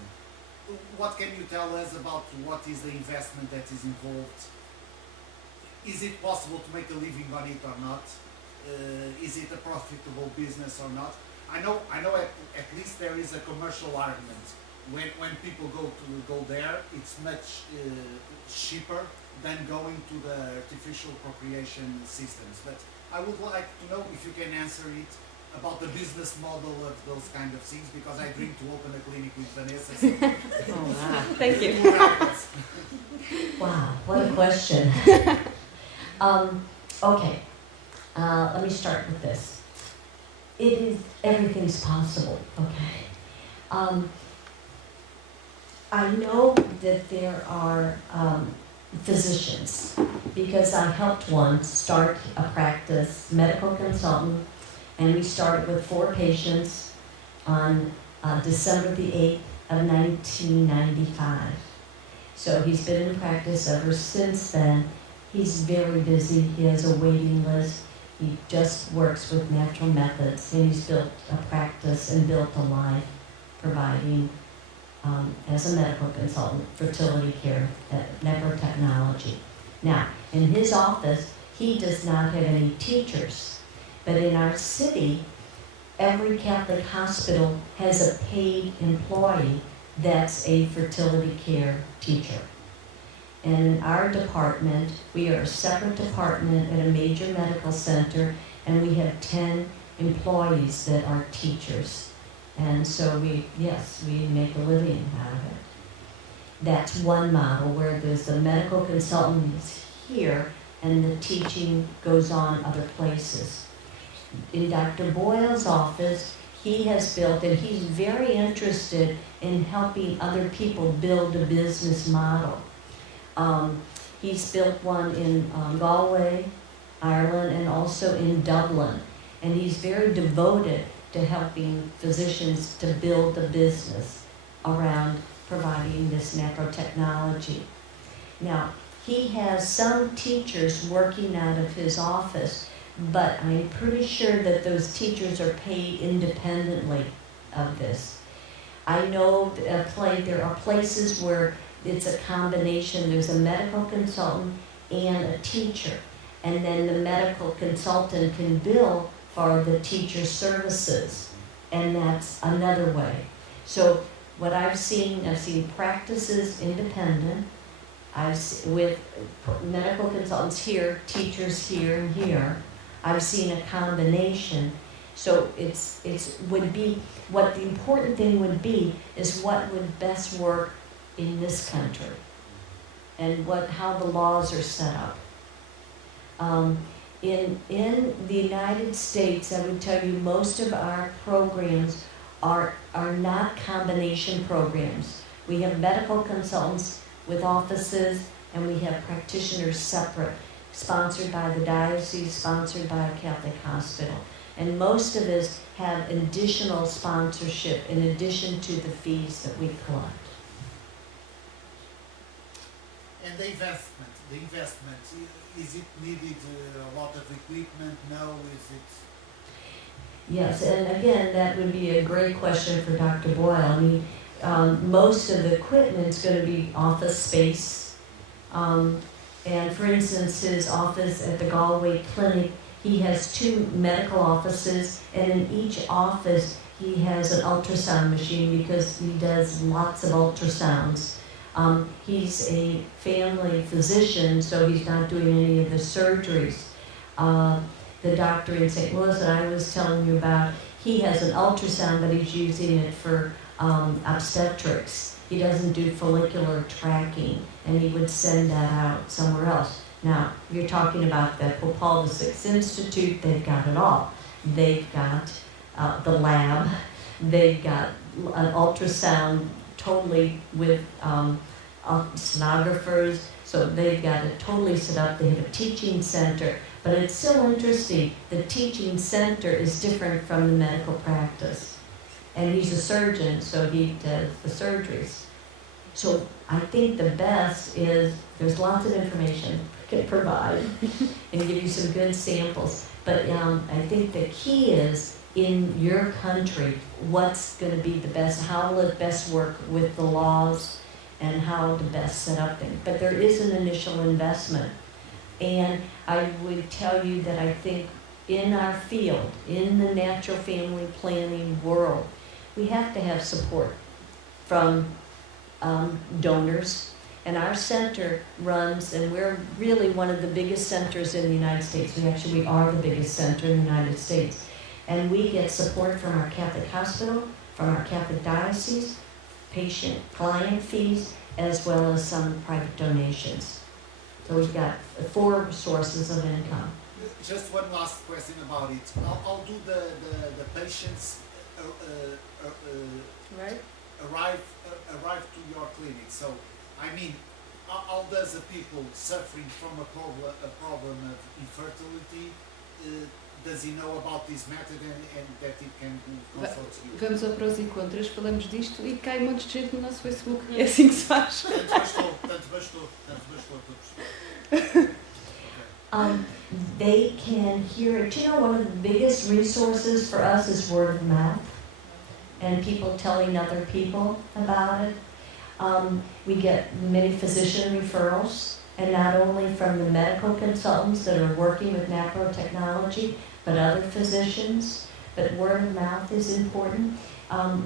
What can you tell us about what is the investment that is involved? Is it possible to make a living on it or not? Is it a profitable business or not? I know at least there is a commercial argument. When people go there, it's much cheaper than going to the artificial procreation systems. But I would like to know if you can answer it about the business model of those kind of things, because I dream to open a clinic with Vanessa. So Oh, wow. Thank you. Wow, what a question. Okay, let me start with this. Everything's possible, okay? I know that there are physicians, because I helped one start a practice, medical consultant, and we started with 4 patients on December the 8th of 1995. So he's been in practice ever since then. He's very busy. He has a waiting list. He just works with natural methods, and he's built a practice and built a life providing, as a medical consultant, fertility care, necrotechnology. Now, in his office, he does not have any teachers, but in our city, every Catholic hospital has a paid employee that's a fertility care teacher. And in our department, we are a separate department at a major medical center, and we have 10 employees that are teachers. And so we make a living out of it. That's one model where there's the medical consultant is here and the teaching goes on other places. In Dr. Boyle's office, he has built, and he's very interested in helping other people build a business model. He's built one in Galway, Ireland, and also in Dublin. And he's very devoted to helping physicians to build a business around providing this necrotechnology. Now, he has some teachers working out of his office, but I'm pretty sure that those teachers are paid independently of this. I know there are places where it's a combination. There's a medical consultant and a teacher, and then the medical consultant can bill for the teacher's services, and that's another way. So what I've seen practices independent. With medical consultants here, teachers here and here. I've seen a combination. So would be, what the important thing would be is what would best work in this country and how the laws are set up. In the United States, I would tell you most of our programs are not combination programs. We have medical consultants with offices, and we have practitioners separate, sponsored by the diocese, sponsored by a Catholic hospital. And most of us have additional sponsorship in addition to the fees that we collect. And the investment, is it needed a lot of equipment? No, is it? Yes, and again, that would be a great question for Dr. Boyle. I mean, most of the equipment is going to be office space. And for instance, his office at the Galway Clinic, he has 2 medical offices, and in each office he has an ultrasound machine because he does lots of ultrasounds. He's a family physician, so he's not doing any of the surgeries. The doctor in St. Louis that I was telling you about, he has an ultrasound, but he's using it for obstetrics. He doesn't do follicular tracking, and he would send that out somewhere else. Now, you're talking about the Pope Paul VI Institute, they've got it all. They've got the lab, they've got an ultrasound totally with sonographers, so they've got it totally set up. They have a teaching center, but it's still interesting. The teaching center is different from the medical practice. And he's a surgeon, so he does the surgeries. So I think the best is, there's lots of information I can provide and give you some good samples. But I think the key is, in your country, what's going to be the best, how will it best work with the laws and how to best set up things. But there is an initial investment. And I would tell you that I think in our field, in the natural family planning world, we have to have support from donors. And our center runs, and we're really one of the biggest centers in the United States. We are the biggest center in the United States. And we get support from our Catholic hospital, from our Catholic diocese, client fees, as well as some private donations. So we've got 4 sources of income. Just one last question about it. How do the patients arrive to your clinic? So, I mean, how does a people suffering from a problem of infertility, does he know about this method and that he can consult you? Vamos ao prós e contras, falamos disto e cai um monte de gente no nosso Facebook. É assim que se faz. Tanto bastou, They can hear it. You know, one of the biggest resources for us is word of mouth and people telling other people about it. We get many physician referrals, and not only from the medical consultants that are working with nanotechnology, but other physicians. But word of mouth is important.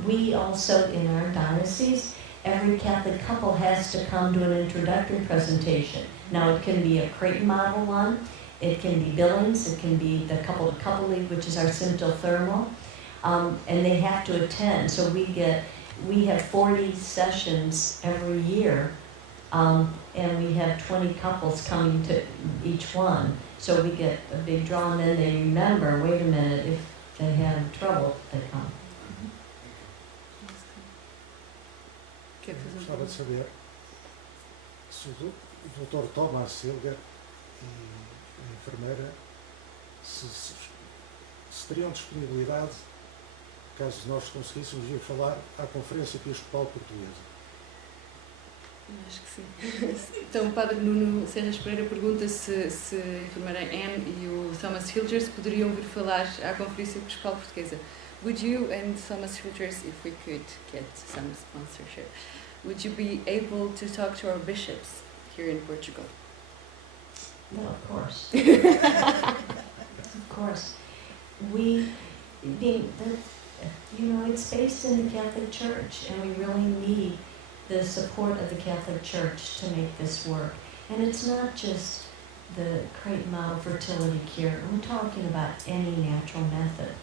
We also, in our diocese, every Catholic couple has to come to an introductory presentation. Now, it can be a Creighton model one, it can be Billings, it can be the couple-to-couple league, which is our symptothermal, and they have to attend. So we have 40 sessions every year, and we have 20 couples coming to each one. So we get a big draw, and then they remember, wait a minute, if they have trouble, they come. Gostava de saber se o Dr. Thomas Silger e a enfermeira se teriam disponibilidade, caso nós conseguíssemos ir falar à Conferência Episcopal Portuguesa. Acho que sim. Então o Padre Nuno Serras Pereira pergunta se a enfermeira Anne e o Thomas Hilgers poderiam vir falar à Conferência Episcopal Portuguesa. Would you and Thomas Hilgers, if we could get some sponsorship, would you be able to talk to our bishops here in Portugal? No, of course. Of course. It's based in the Catholic Church, and we really need the support of the Catholic Church to make this work. And it's not just the Creighton model fertility care. I'm talking about any natural method.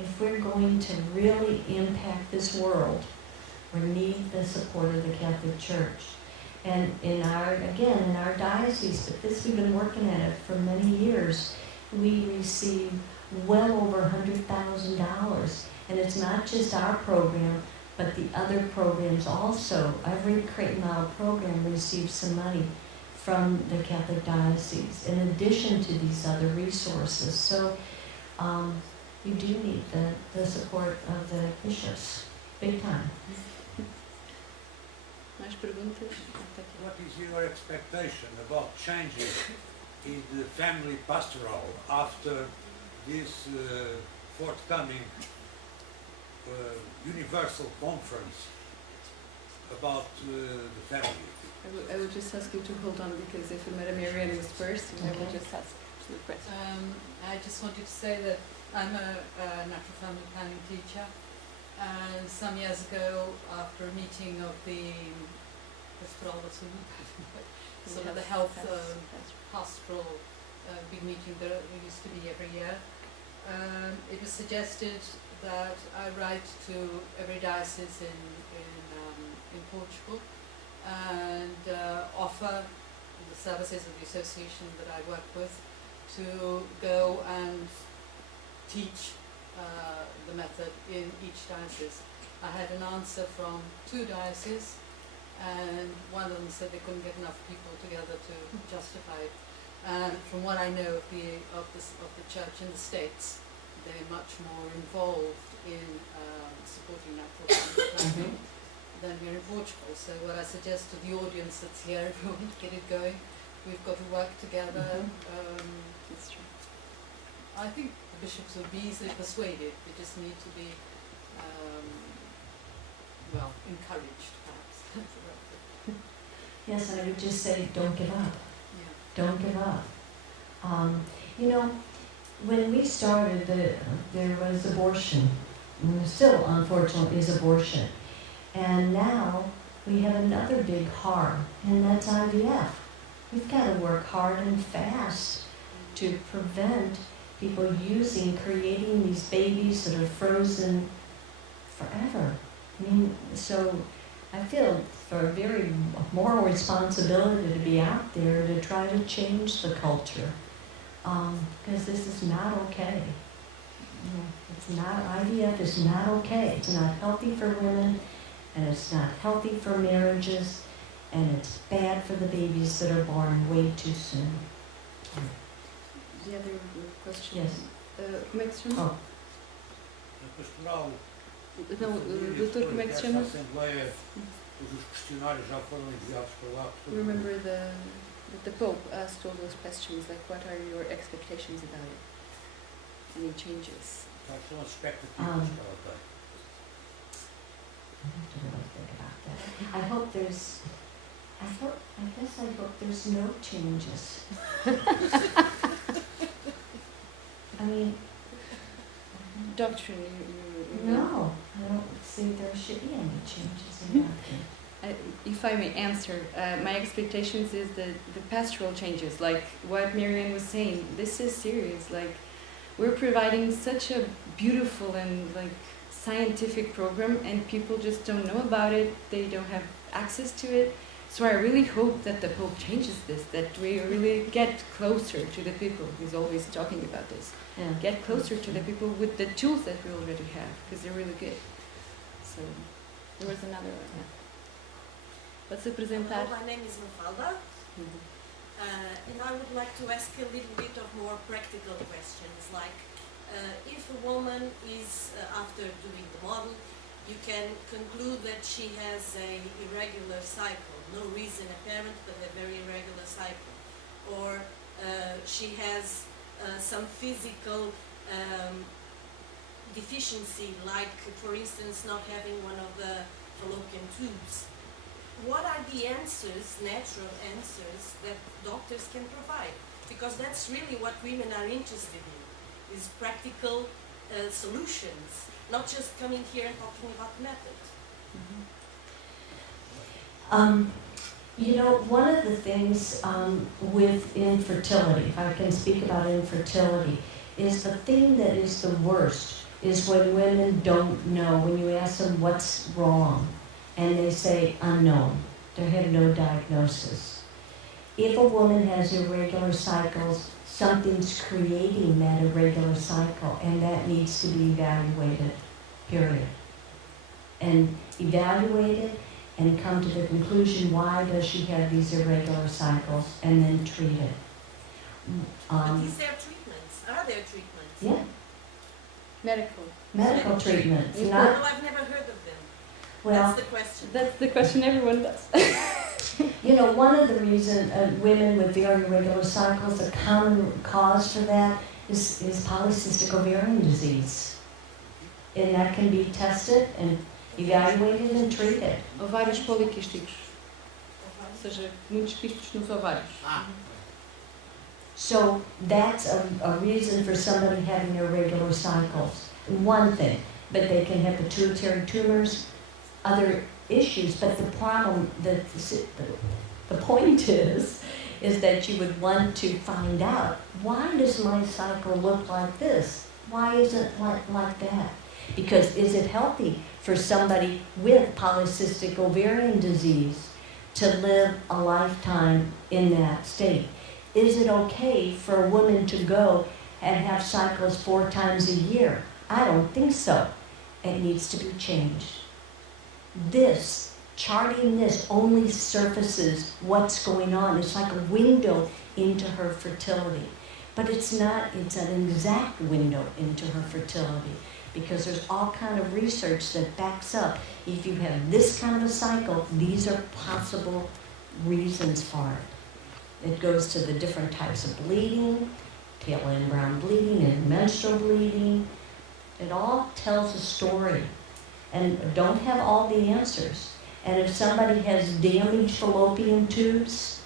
If we're going to really impact this world, we need the support of the Catholic Church. And in our diocese, but this we've been working at it for many years, we receive well over $100,000. And it's not just our program, but the other programs also. Every Creighton model program receives some money from the Catholic diocese, in addition to these other resources. So you do need the support of the bishops, big time. Mais perguntas? What is your expectation about changes in the family pastoral after this forthcoming universal conference about the family? I will just ask you to hold on because Enfermeira Marianne was first, and I will just ask the question. I just wanted to say that I'm a natural family planning teacher, and some years ago, after a meeting of the sort of the health pastoral big meeting that used to be every year, it was suggested that I write to every diocese in Portugal and offer the services of the association that I work with to go and teach the method in each diocese. I had an answer from 2 dioceses, and one of them said they couldn't get enough people together to justify it. And from what I know of the church in the States, they're much more involved in supporting natural family planning than we're in Portugal. So what I suggest to the audience that's here, if we want to get it going, we've got to work together. That's true. I think the bishops would be easily persuaded. They just need to be, encouraged, perhaps. Yes, and I would just say, don't give up. Yeah. Don't give up. When we started, there was abortion. And there still, unfortunately, is abortion. And now we have another big harm, and that's IVF. We've got to work hard and fast to prevent people creating these babies that are frozen forever. So I feel for a very moral responsibility to be out there to try to change the culture, because this is not okay. IVF is not okay. It's not healthy for women, and it's not healthy for marriages, and it's bad for the babies that are born way too soon. The other question? Yes. Como é que se chama? Oh, Na pastoral, Não, doutor, como é que se chama? essa Assembleia, os questionários já foram enviados para lá. Portanto, Remember that the Pope asked all those questions, like what are your expectations about it? Any changes? quais são as expectativas que ela tem? I have to really think about that. I hope there's, I guess I hope there's no changes. I mean, Doctrine, no, I don't see there should be any changes in doctrine. If I may answer, my expectations is the pastoral changes, like what Marianne was saying. This is serious. Like, we're providing such a beautiful and like scientific program, and people just don't know about it. They don't have access to it. So I really hope that the Pope changes this, that we really get closer to the people. He's always talking about this. Yeah. Get closer to the people with the tools that we already have, because they're really good. So there was another one. Yeah. Let's apresentar. My name is Mafalda, and I would like to ask a little bit of more practical questions, like if a woman is, after doing the model, you can conclude that she has a irregular cycle, no reason apparent, but a very irregular cycle, or she has some physical deficiency, like, for instance, not having one of the fallopian tubes. What are the answers, natural answers, that doctors can provide? Because that's really what women are interested in, is practical solutions, not just coming here and talking about methods. You know, one of the things with infertility, if I can speak about infertility, is the thing that is the worst is when women don't know, when you ask them what's wrong, and they say unknown. They have no diagnosis. If a woman has irregular cycles, something's creating that irregular cycle, and that needs to be evaluated, period. And evaluated and come to the conclusion, why does she have these irregular cycles, and then treat it. Is there treatments? Are there treatments? Yeah, Medical treatments. No, Not, I've never heard of them. well, That's the question. That's the question everyone does. you know, one of the reasons women with very irregular cycles, a common cause for that is polycystic ovarian disease. And that can be tested and evaluated and treated. Ovários poliquísticos, ou seja, muitos quistos nos ovários. So that's a reason for somebody having irregular cycles. One thing, but they can have pituitary tumors, other issues. But the problem, the point is that you would want to find out, why does my cycle look like this? Why isn't it like that? Because is it healthy for somebody with polycystic ovarian disease to live a lifetime in that state? Is it okay for a woman to go and have cycles 4 times a year? I don't think so. It needs to be changed. This, charting this, only surfaces what's going on. It's like a window into her fertility. But it's not, it's an exact window into her fertility, because there's all kind of research that backs up, if you have this kind of a cycle, these are possible reasons for it. It goes to the different types of bleeding, tail end brown bleeding and menstrual bleeding. It all tells a story, and don't have all the answers. And if somebody has damaged fallopian tubes,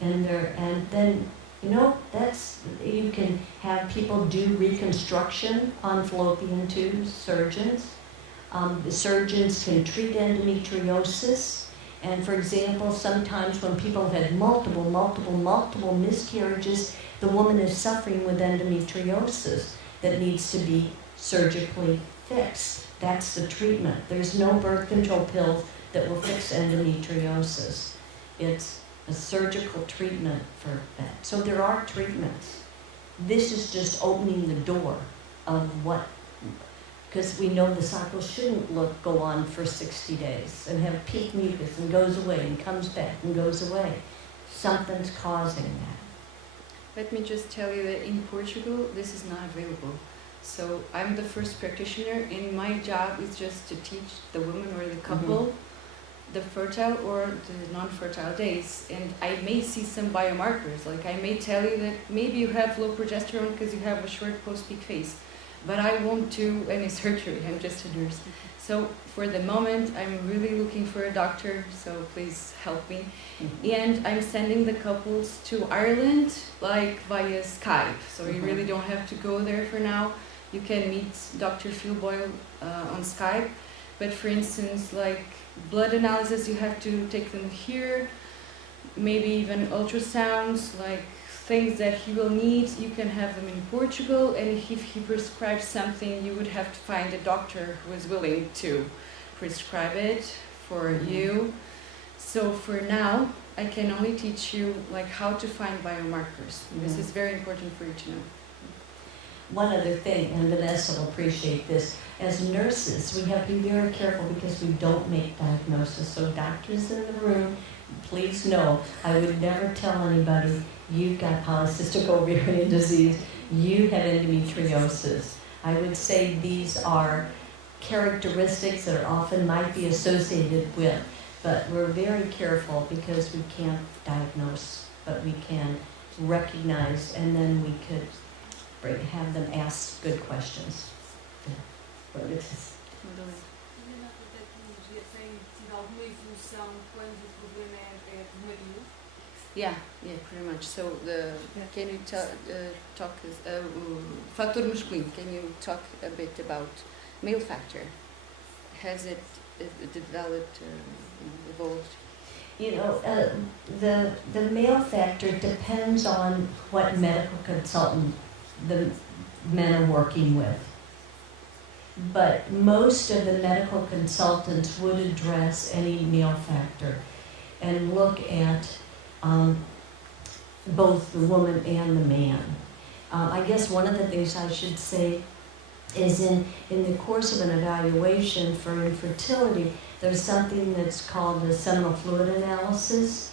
and then you know, that's, you can have people do reconstruction on fallopian tubes, surgeons. The surgeons can treat endometriosis. And for example, sometimes when people have had multiple miscarriages, the woman is suffering with endometriosis that needs to be surgically fixed. That's the treatment. There's no birth control pills that will fix endometriosis. It's a surgical treatment for that. So there are treatments. This is just opening the door of what, because we know the cycle shouldn't go on for 60 days and have peak mucus and goes away and comes back and goes away. Something's causing that. Let me just tell you that in Portugal, this is not available. So I'm the first practitioner, and my job is just to teach the woman or the couple the fertile or the non-fertile days. And I may see some biomarkers, like I may tell you that maybe you have low progesterone because you have a short post-peak phase, but I won't do any surgery. I'm just a nurse. So for the moment, I'm really looking for a doctor, so please help me. And I'm sending the couples to Ireland, like via Skype. So you really don't have to go there for now. You can meet Dr. Phil Boyle on Skype. But for instance, like blood analysis, you have to take them here. Maybe even ultrasounds, like things that he will need, you can have them in Portugal. And if he prescribes something, you would have to find a doctor who is willing to prescribe it for you. So for now, I can only teach you like how to find biomarkers. This is very important for you to know. One other thing, and Vanessa will appreciate this, as nurses, we have to be very careful because we don't make diagnosis. So doctors in the room, please know, I would never tell anybody, you've got polycystic ovarian disease, you have endometriosis. I would say these are characteristics that are often might be associated with, but we're very careful because we can't diagnose, but we can recognize, and then we could have them ask good questions. E na tecnologia tem tido alguma evolução quando o problema é primário? Yeah, pretty much. So can you talk factor masculino? Can you talk a bit about male factor? Has it developed, evolved? You know, the male factor depends on what medical consultant the men are working with. But most of the medical consultants would address any male factor and look at both the woman and the man. I guess one of the things I should say is in the course of an evaluation for infertility, there's something that's called a seminal fluid analysis,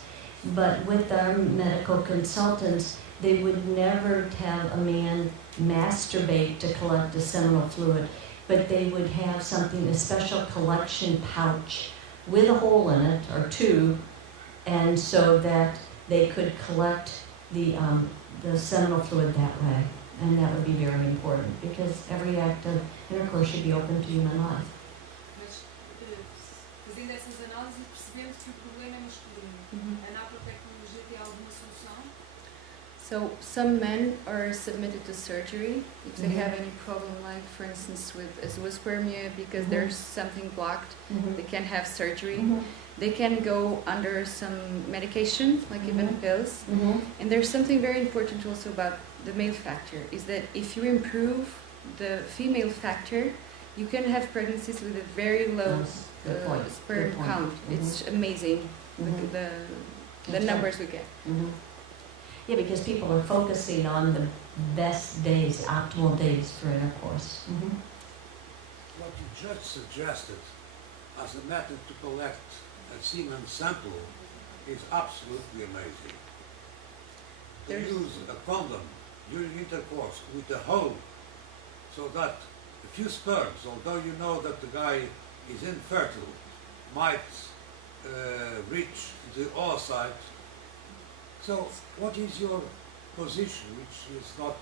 but with our medical consultants, they would never have a man masturbate to collect the seminal fluid, but they would have something, a special collection pouch with a hole in it, or two, and so that they could collect the seminal fluid that way. And that would be very important, because every act of intercourse should be open to human life. Mas fazendo essas análises e percebendo que o problema é masculino, a naprotecnologia tem alguma solução? So some men are submitted to surgery if they have any problem, like for instance with zoospermia, because there's something blocked, they can have surgery. They can go under some medication, like even pills. And there's something very important also about the male factor, is that if you improve the female factor, you can have pregnancies with a very low sperm count. It's amazing, the numbers we get. Yeah, because people are focusing on the best days, optimal days for intercourse. What you just suggested as a method to collect a semen sample is absolutely amazing. To use a condom during intercourse with a hole, so that a few sperms, although you know that the guy is infertile, might reach the oocyte. So, what is your position, which is not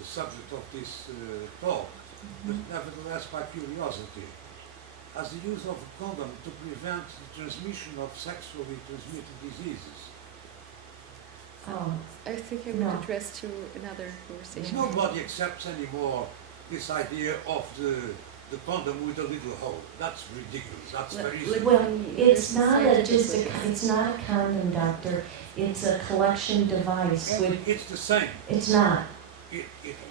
the subject of this talk, but nevertheless by curiosity, as the use of a condom to prevent the transmission of sexually transmitted diseases? I think I would address to another conversation. Nobody accepts anymore this idea of the condom with a little hole. That's ridiculous. That's very easy. Well, it's not it's not a condom, doctor. It's a collection device. It's the same. It's not.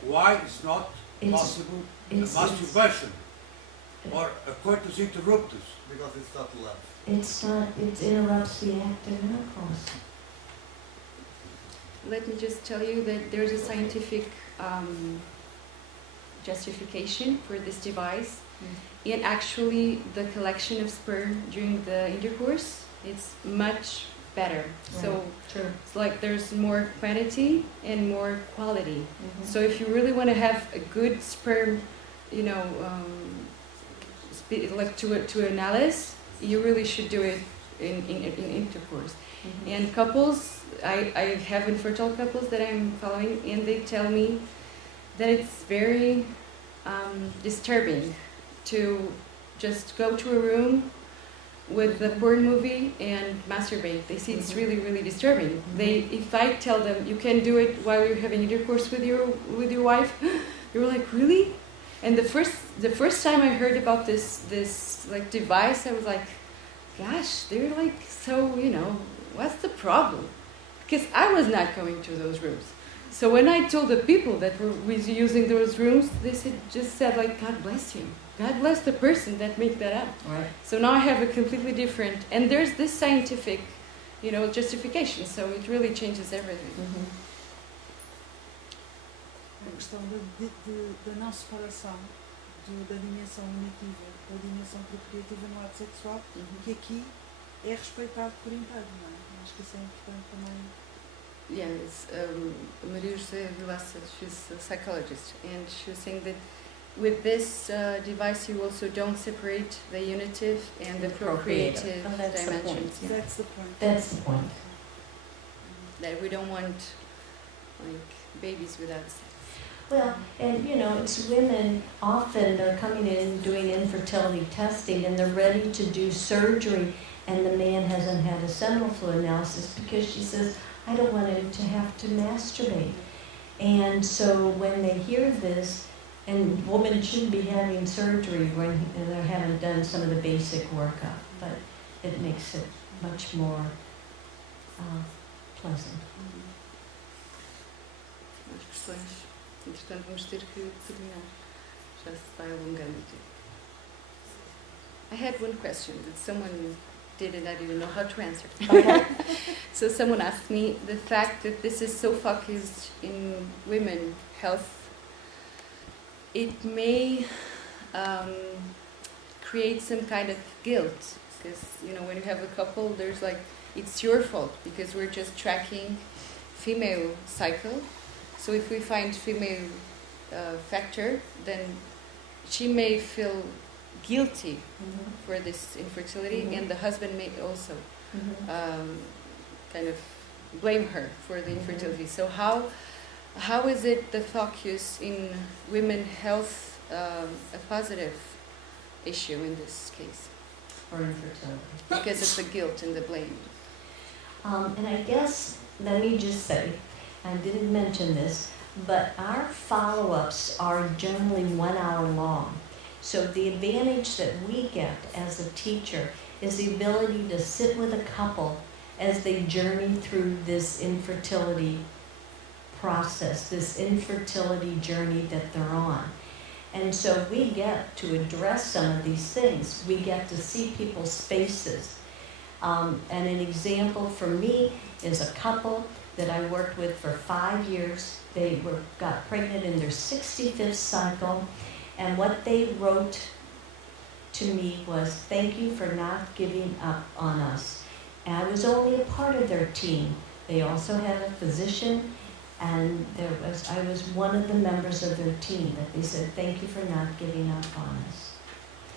Why it's not possible masturbation or a coitus interruptus? Because it's not love. It's not. It interrupts the act of intercourse. Let me just tell you that there's a scientific justification for this device. And actually, the collection of sperm during the intercourse, it's much better. So True. it's like there's more quantity and more quality. Mhm. So if you really want to have a good sperm, you know, like to analyze, you really should do it in intercourse. Mhm. And couples, I have infertile couples that I'm following, and they tell me that it's very disturbing to just go to a room with the porn movie and masturbate. They see it's really, really disturbing. If I tell them you can do it while you're having intercourse with your wife, you're like, really? And the first time I heard about this like device, I was like, gosh, they're like so, you know, what's the problem? Because I was not going to those rooms. So when I told the people that were using those rooms, they just said like, God bless you. God bless the person that made that up. Right. So now I have a completely different, and there's this scientific, you know, justification. So it really changes everything. Mhm. A questão da não separação da dimensão unitiva da dimensão procriativa no ato sexual, que aqui é respeitado por inteiro, não é? Acho que isso é importante também. Yes, Maria José Vilaça, she's a psychologist, and she was saying that with this device you also don't separate the unitive and the procreative Oh, that's the point. dimensions. Yeah. That's the point. That's the point. That we don't want like babies without sex. Well, and you know, it's women often are coming in doing infertility testing and they're ready to do surgery and the man hasn't had a seminal fluid analysis because she says, I don't want him to have to masturbate. And so when they hear this, and women shouldn't be having surgery when they haven't done some of the basic workup, but it makes it much more pleasant. As questões, entretanto, vamos ter que terminar. Já se vai alongando o tempo. I had one question that someone did and I didn't know how to answer. So someone asked me the fact that this is so focused in women health, it may create some kind of guilt because, you know, when you have a couple, there's like, it's your fault because we're just tracking female cycle. So if we find female factor, then she may feel guilty for this infertility, and the husband may also kind of blame her for the infertility. So how is it the focus in women health a positive issue in this case? Or infertility. Because it's the guilt and the blame. And I guess, let me just say, I didn't mention this, but our follow-ups are generally 1 hour long. So the advantage that we get as a teacher is the ability to sit with a couple as they journey through this infertility process, this infertility journey that they're on. And so we get to address some of these things. We get to see people's faces. And an example for me is a couple that I worked with for 5 years. They got pregnant in their 65th cycle. And what they wrote to me was, thank you for not giving up on us. And I was only a part of their team. They also had a physician, and I was one of the members of their team. That they said, thank you for not giving up on us.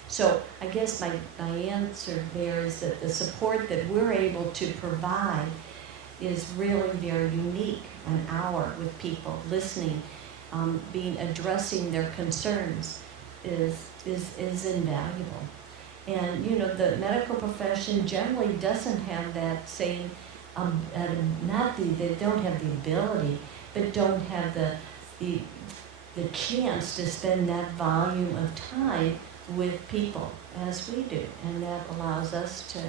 So I guess my answer there is that the support that we're able to provide is really very unique. An hour with people, listening, addressing their concerns is invaluable. And you know, the medical profession generally doesn't have that same, they don't have the ability, but don't have the chance to spend that volume of time with people as we do, and that allows us to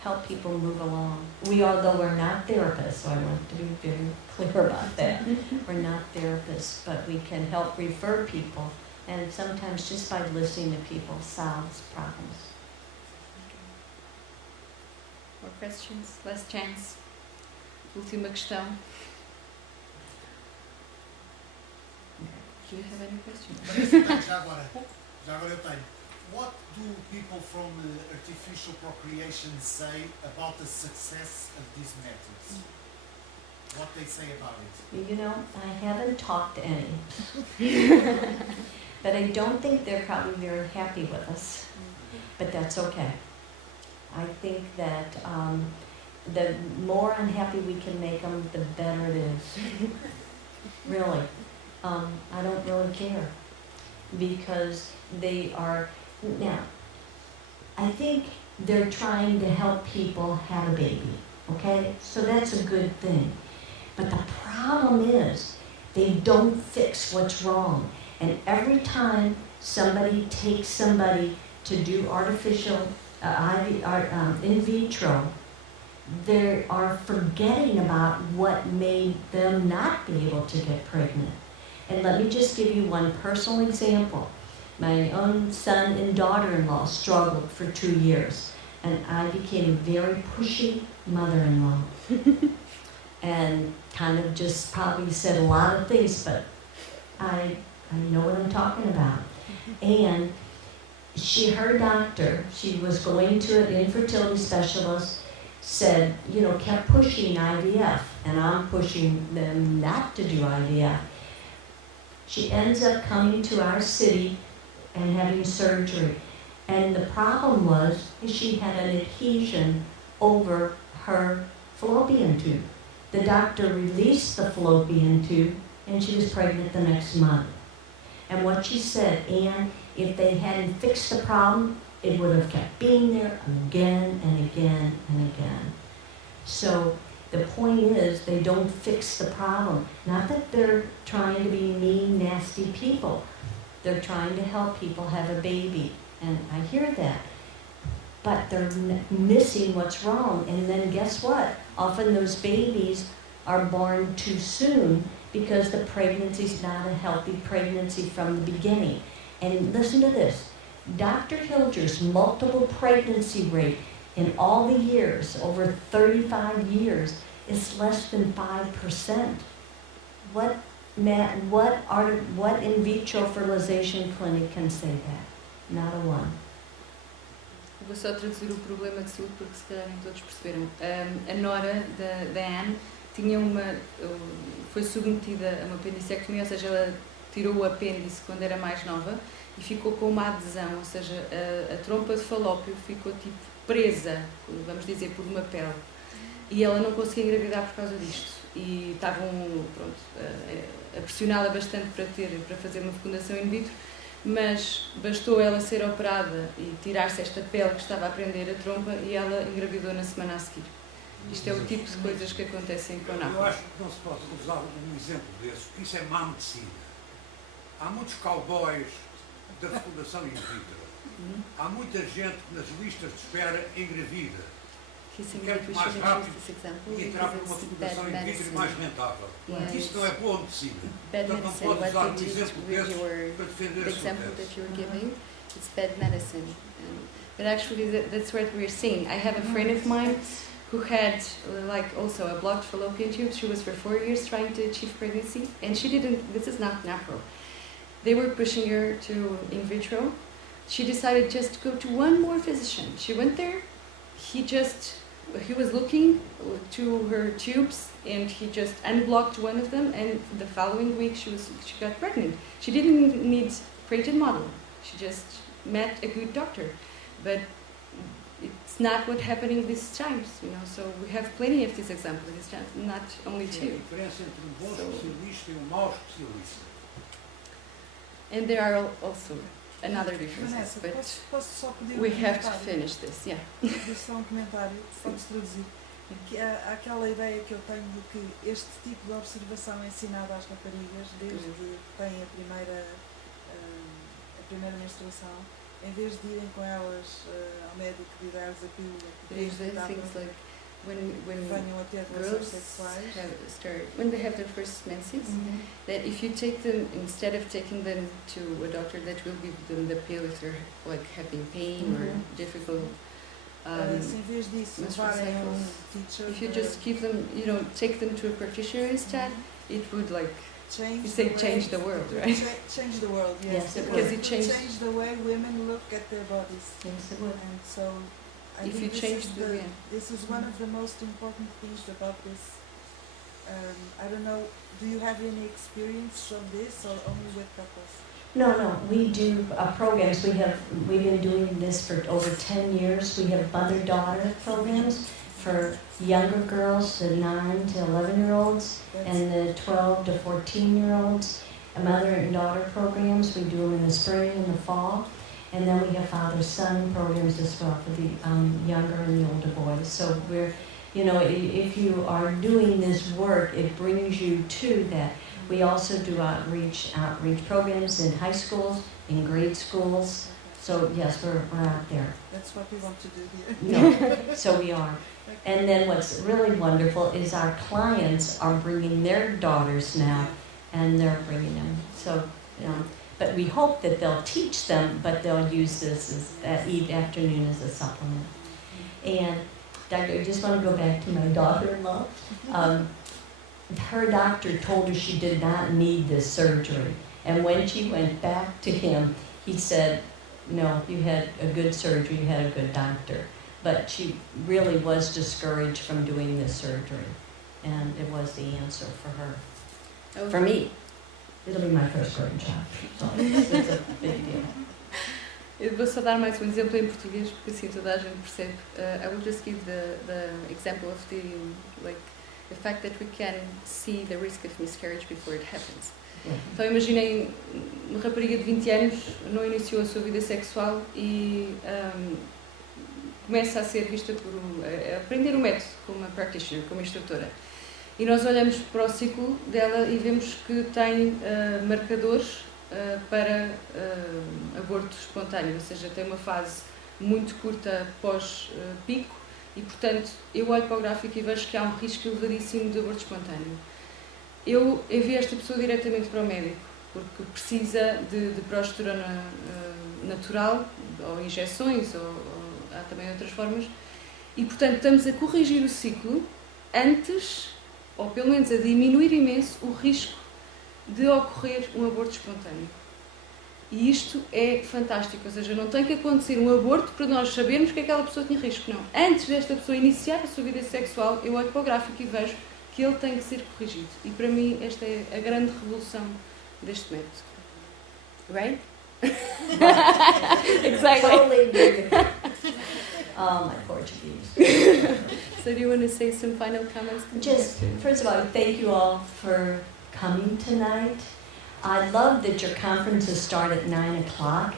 help people move along. Although we're not therapists, so I want to be very clear about that. We're not therapists, but we can help refer people, and sometimes just by listening to people solves problems. More questions? Last chance. Última questão. Do you have any questions? Já agora eu tenho. What do people from artificial procreation say about the success of these methods? What they say about it? You know, I haven't talked to any. But I don't think they're probably very happy with us. But that's okay. I think that the more unhappy we can make them, the better it is. Really. I don't really care. Because they are... Now, I think they're trying to help people have a baby. Okay? So that's a good thing. But the problem is, they don't fix what's wrong. And every time somebody takes somebody to do artificial, in vitro, they are forgetting about what made them not be able to get pregnant. And let me just give you one personal example. My own son and daughter-in-law struggled for 2 years, and I became a very pushy mother-in-law. And kind of just probably said a lot of things, but I know what I'm talking about. And her doctor, she was going to an infertility specialist, said, you know, kept pushing IVF, and I'm pushing them not to do IVF. She ends up coming to our city and having surgery. And the problem was she had an adhesion over her fallopian tube. The doctor released the fallopian tube, and she was pregnant the next month. And what she said, Anne, if they hadn't fixed the problem, it would have kept being there again and again and again. So the point is, they don't fix the problem. Not that they're trying to be mean, nasty people. They're trying to help people have a baby. And I hear that. But they're missing what's wrong. And then guess what? Often those babies are born too soon because the pregnancy is not a healthy pregnancy from the beginning. And listen to this. Dr. Hilger's multiple pregnancy rate in all the years, over 35 years, is less than 5%. What in vitro fertilization clinic can say that? Not a one. Vou só traduzir o problema de saúde porque se calhar nem todos perceberam. A nora da Anne tinha foi submetida a uma apendicectomia, ou seja, ela tirou o apêndice quando era mais nova e ficou com uma adesão, ou seja, a trompa de falópio ficou tipo presa, vamos dizer, por uma pele. E ela não conseguia engravidar por causa disto. E estavam, pronto, a pressioná-la bastante para fazer uma fecundação in vitro, mas bastou ela ser operada e tirar-se esta pele que estava a prender a trompa e ela engravidou na semana a seguir. Isto é o tipo de coisas que acontecem com a NAPA. Eu acho que não se pode usar um exemplo desses, porque isso é má medicina. Há muitos cowboys da fecundação in vitro. Há muita gente que nas listas de espera engravida. Quer mais rápido e entrar para uma fecundação in vitro mais rentável. Isso não é boa medicina. Portanto, não pode usar um exemplo desses para defender the example that you're giving, it's bad medicine. But actually, that's what we're seeing. I have a friend of mine who had like also a blocked fallopian tube. She was for 4 years trying to achieve pregnancy, and she didn't. This is not natural. They were pushing her to in vitro. She decided just to go to one more physician. She went there. He was looking to her tubes, and he just unblocked one of them, and the following week she got pregnant. She didn't need Creighton model. She just met a good doctor. But it's not what's happening these times, you know, so we have plenty of these examples, it's not only two. Diferença entre bom especialista e mau especialista. And there are also another differences, but we have to finish this, yeah. Deixa só um comentário, pode-se traduzir. Que há aquela ideia que eu tenho de que este tipo de observação é ensinada às raparigas desde que têm a primeira menstruação, em vez de irem com elas ao médico e dar-lhes a pílula When venham a ter relações sexuais. When they have their first menses, that if you take them, instead of taking them to a doctor that will give them the pill if they're like having pain or difficult Se em vez disso levarem teacher, if you just give them, you know, take them to a practitioner instead, it would like change. You say the change way- the world, right? Change the world, yes. Yes, it It would. Because it changed. change the way women look at their bodies. Yes, it would. And so, I If think you this change is the way. this is one of the most important things about this. I don't know. Do you have any experience of this, or only with couples? No, we do programs. We've been doing this for over 10 years. We have mother-daughter programs for younger girls, the 9 to 11-year-olds, and the 12 to 14-year-olds. Mother and daughter programs, we do them in the spring and the fall. And then we have father-son programs as well for the younger and the older boys. So we're, if you are doing this work, it brings you to that. We also do outreach programs in high schools, in grade schools. So yes, we're out there. That's what we want to do here. No, so we are. And then what's really wonderful is our clients are bringing their daughters now, and they're bringing them. So, but we hope that they'll teach them, but they'll use this as afternoon as a supplement. And Doctor, I just want to go back to my daughter-in-law. Her doctor told her she did not need this surgery. And when she went back to him, he said, no, you had a good surgery, you had a good doctor. But she really was discouraged from doing this surgery. And it was the answer for her. Oh. For me, it'll be my first grandchild. So it's a big deal. Eu vou só dar mais um exemplo em português, porque assim toda a gente percebe. I will just give the example of the fact that we can see the risk of miscarriage before it happens. Então imaginem, uma rapariga de 20 anos não iniciou a sua vida sexual e começa a ser vista a aprender o método como uma practitioner, como instrutora. E nós olhamos para o ciclo dela e vemos que tem marcadores para aborto espontâneo, ou seja, tem uma fase muito curta pós-pico e, portanto, eu olho para o gráfico e vejo que há um risco elevadíssimo de aborto espontâneo. Eu envio esta pessoa diretamente para o médico, porque precisa de progesterona natural, ou injeções, ou há também outras formas, e, portanto, estamos a corrigir o ciclo antes, ou pelo menos a diminuir imenso, o risco de ocorrer um aborto espontâneo. E isto é fantástico, ou seja, não tem que acontecer um aborto para nós sabermos que aquela pessoa tinha risco, não. Antes desta pessoa iniciar a sua vida sexual, eu olho para o gráfico e vejo que ele tem que ser corrigido. E para mim esta é a grande revolução deste método. Right? Exactly. Totally. Oh, my Portuguese. So do you want to say some final comments? Just, first of all, thank you all for coming tonight. I love that your conferences start at 9 o'clock.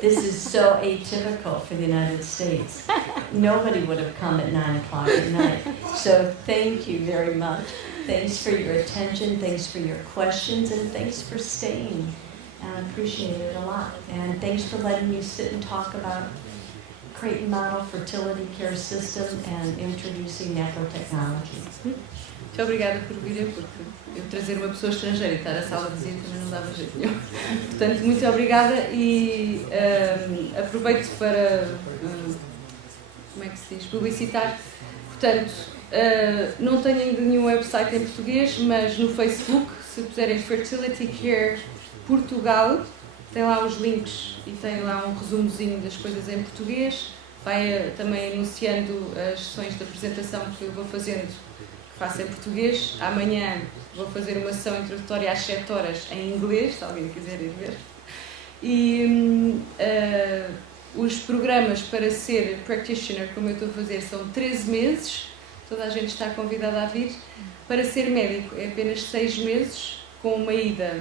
This is so atypical for the United States. Nobody would have come at 9 o'clock at night. So thank you very much. Thanks for your attention, thanks for your questions, and thanks for staying. I appreciate it a lot. And thanks for letting me sit and talk about Creighton Model Fertility Care System and introducing nanotechnology. Muito obrigada por virem, porque eu trazer uma pessoa estrangeira e estar a sala de visita também não dava jeito nenhum. Portanto, muito obrigada e aproveito para, como é que se diz, publicitar. Portanto, não tenho ainda nenhum website em português, mas no Facebook, se puserem Fertility Care Portugal, tem lá os links e tem lá um resumozinho das coisas em português. Vai também anunciando as sessões de apresentação que eu vou fazendo, que faço em português. Amanhã vou fazer uma sessão introdutória às 7 horas em inglês, se alguém quiser ir ver. E os programas para ser practitioner, como eu estou a fazer, são 13 meses. Toda a gente está convidada a vir. Para ser médico é apenas 6 meses, com uma ida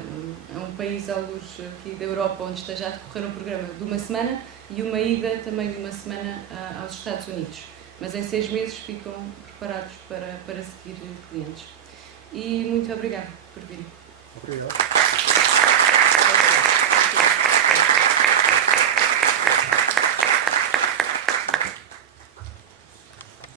a um país à luz aqui da Europa, onde esteja a decorrer um programa de uma semana, e uma ida também de uma semana aos Estados Unidos. Mas em 6 meses ficam preparados para seguir clientes. E muito obrigada por virem. Obrigado.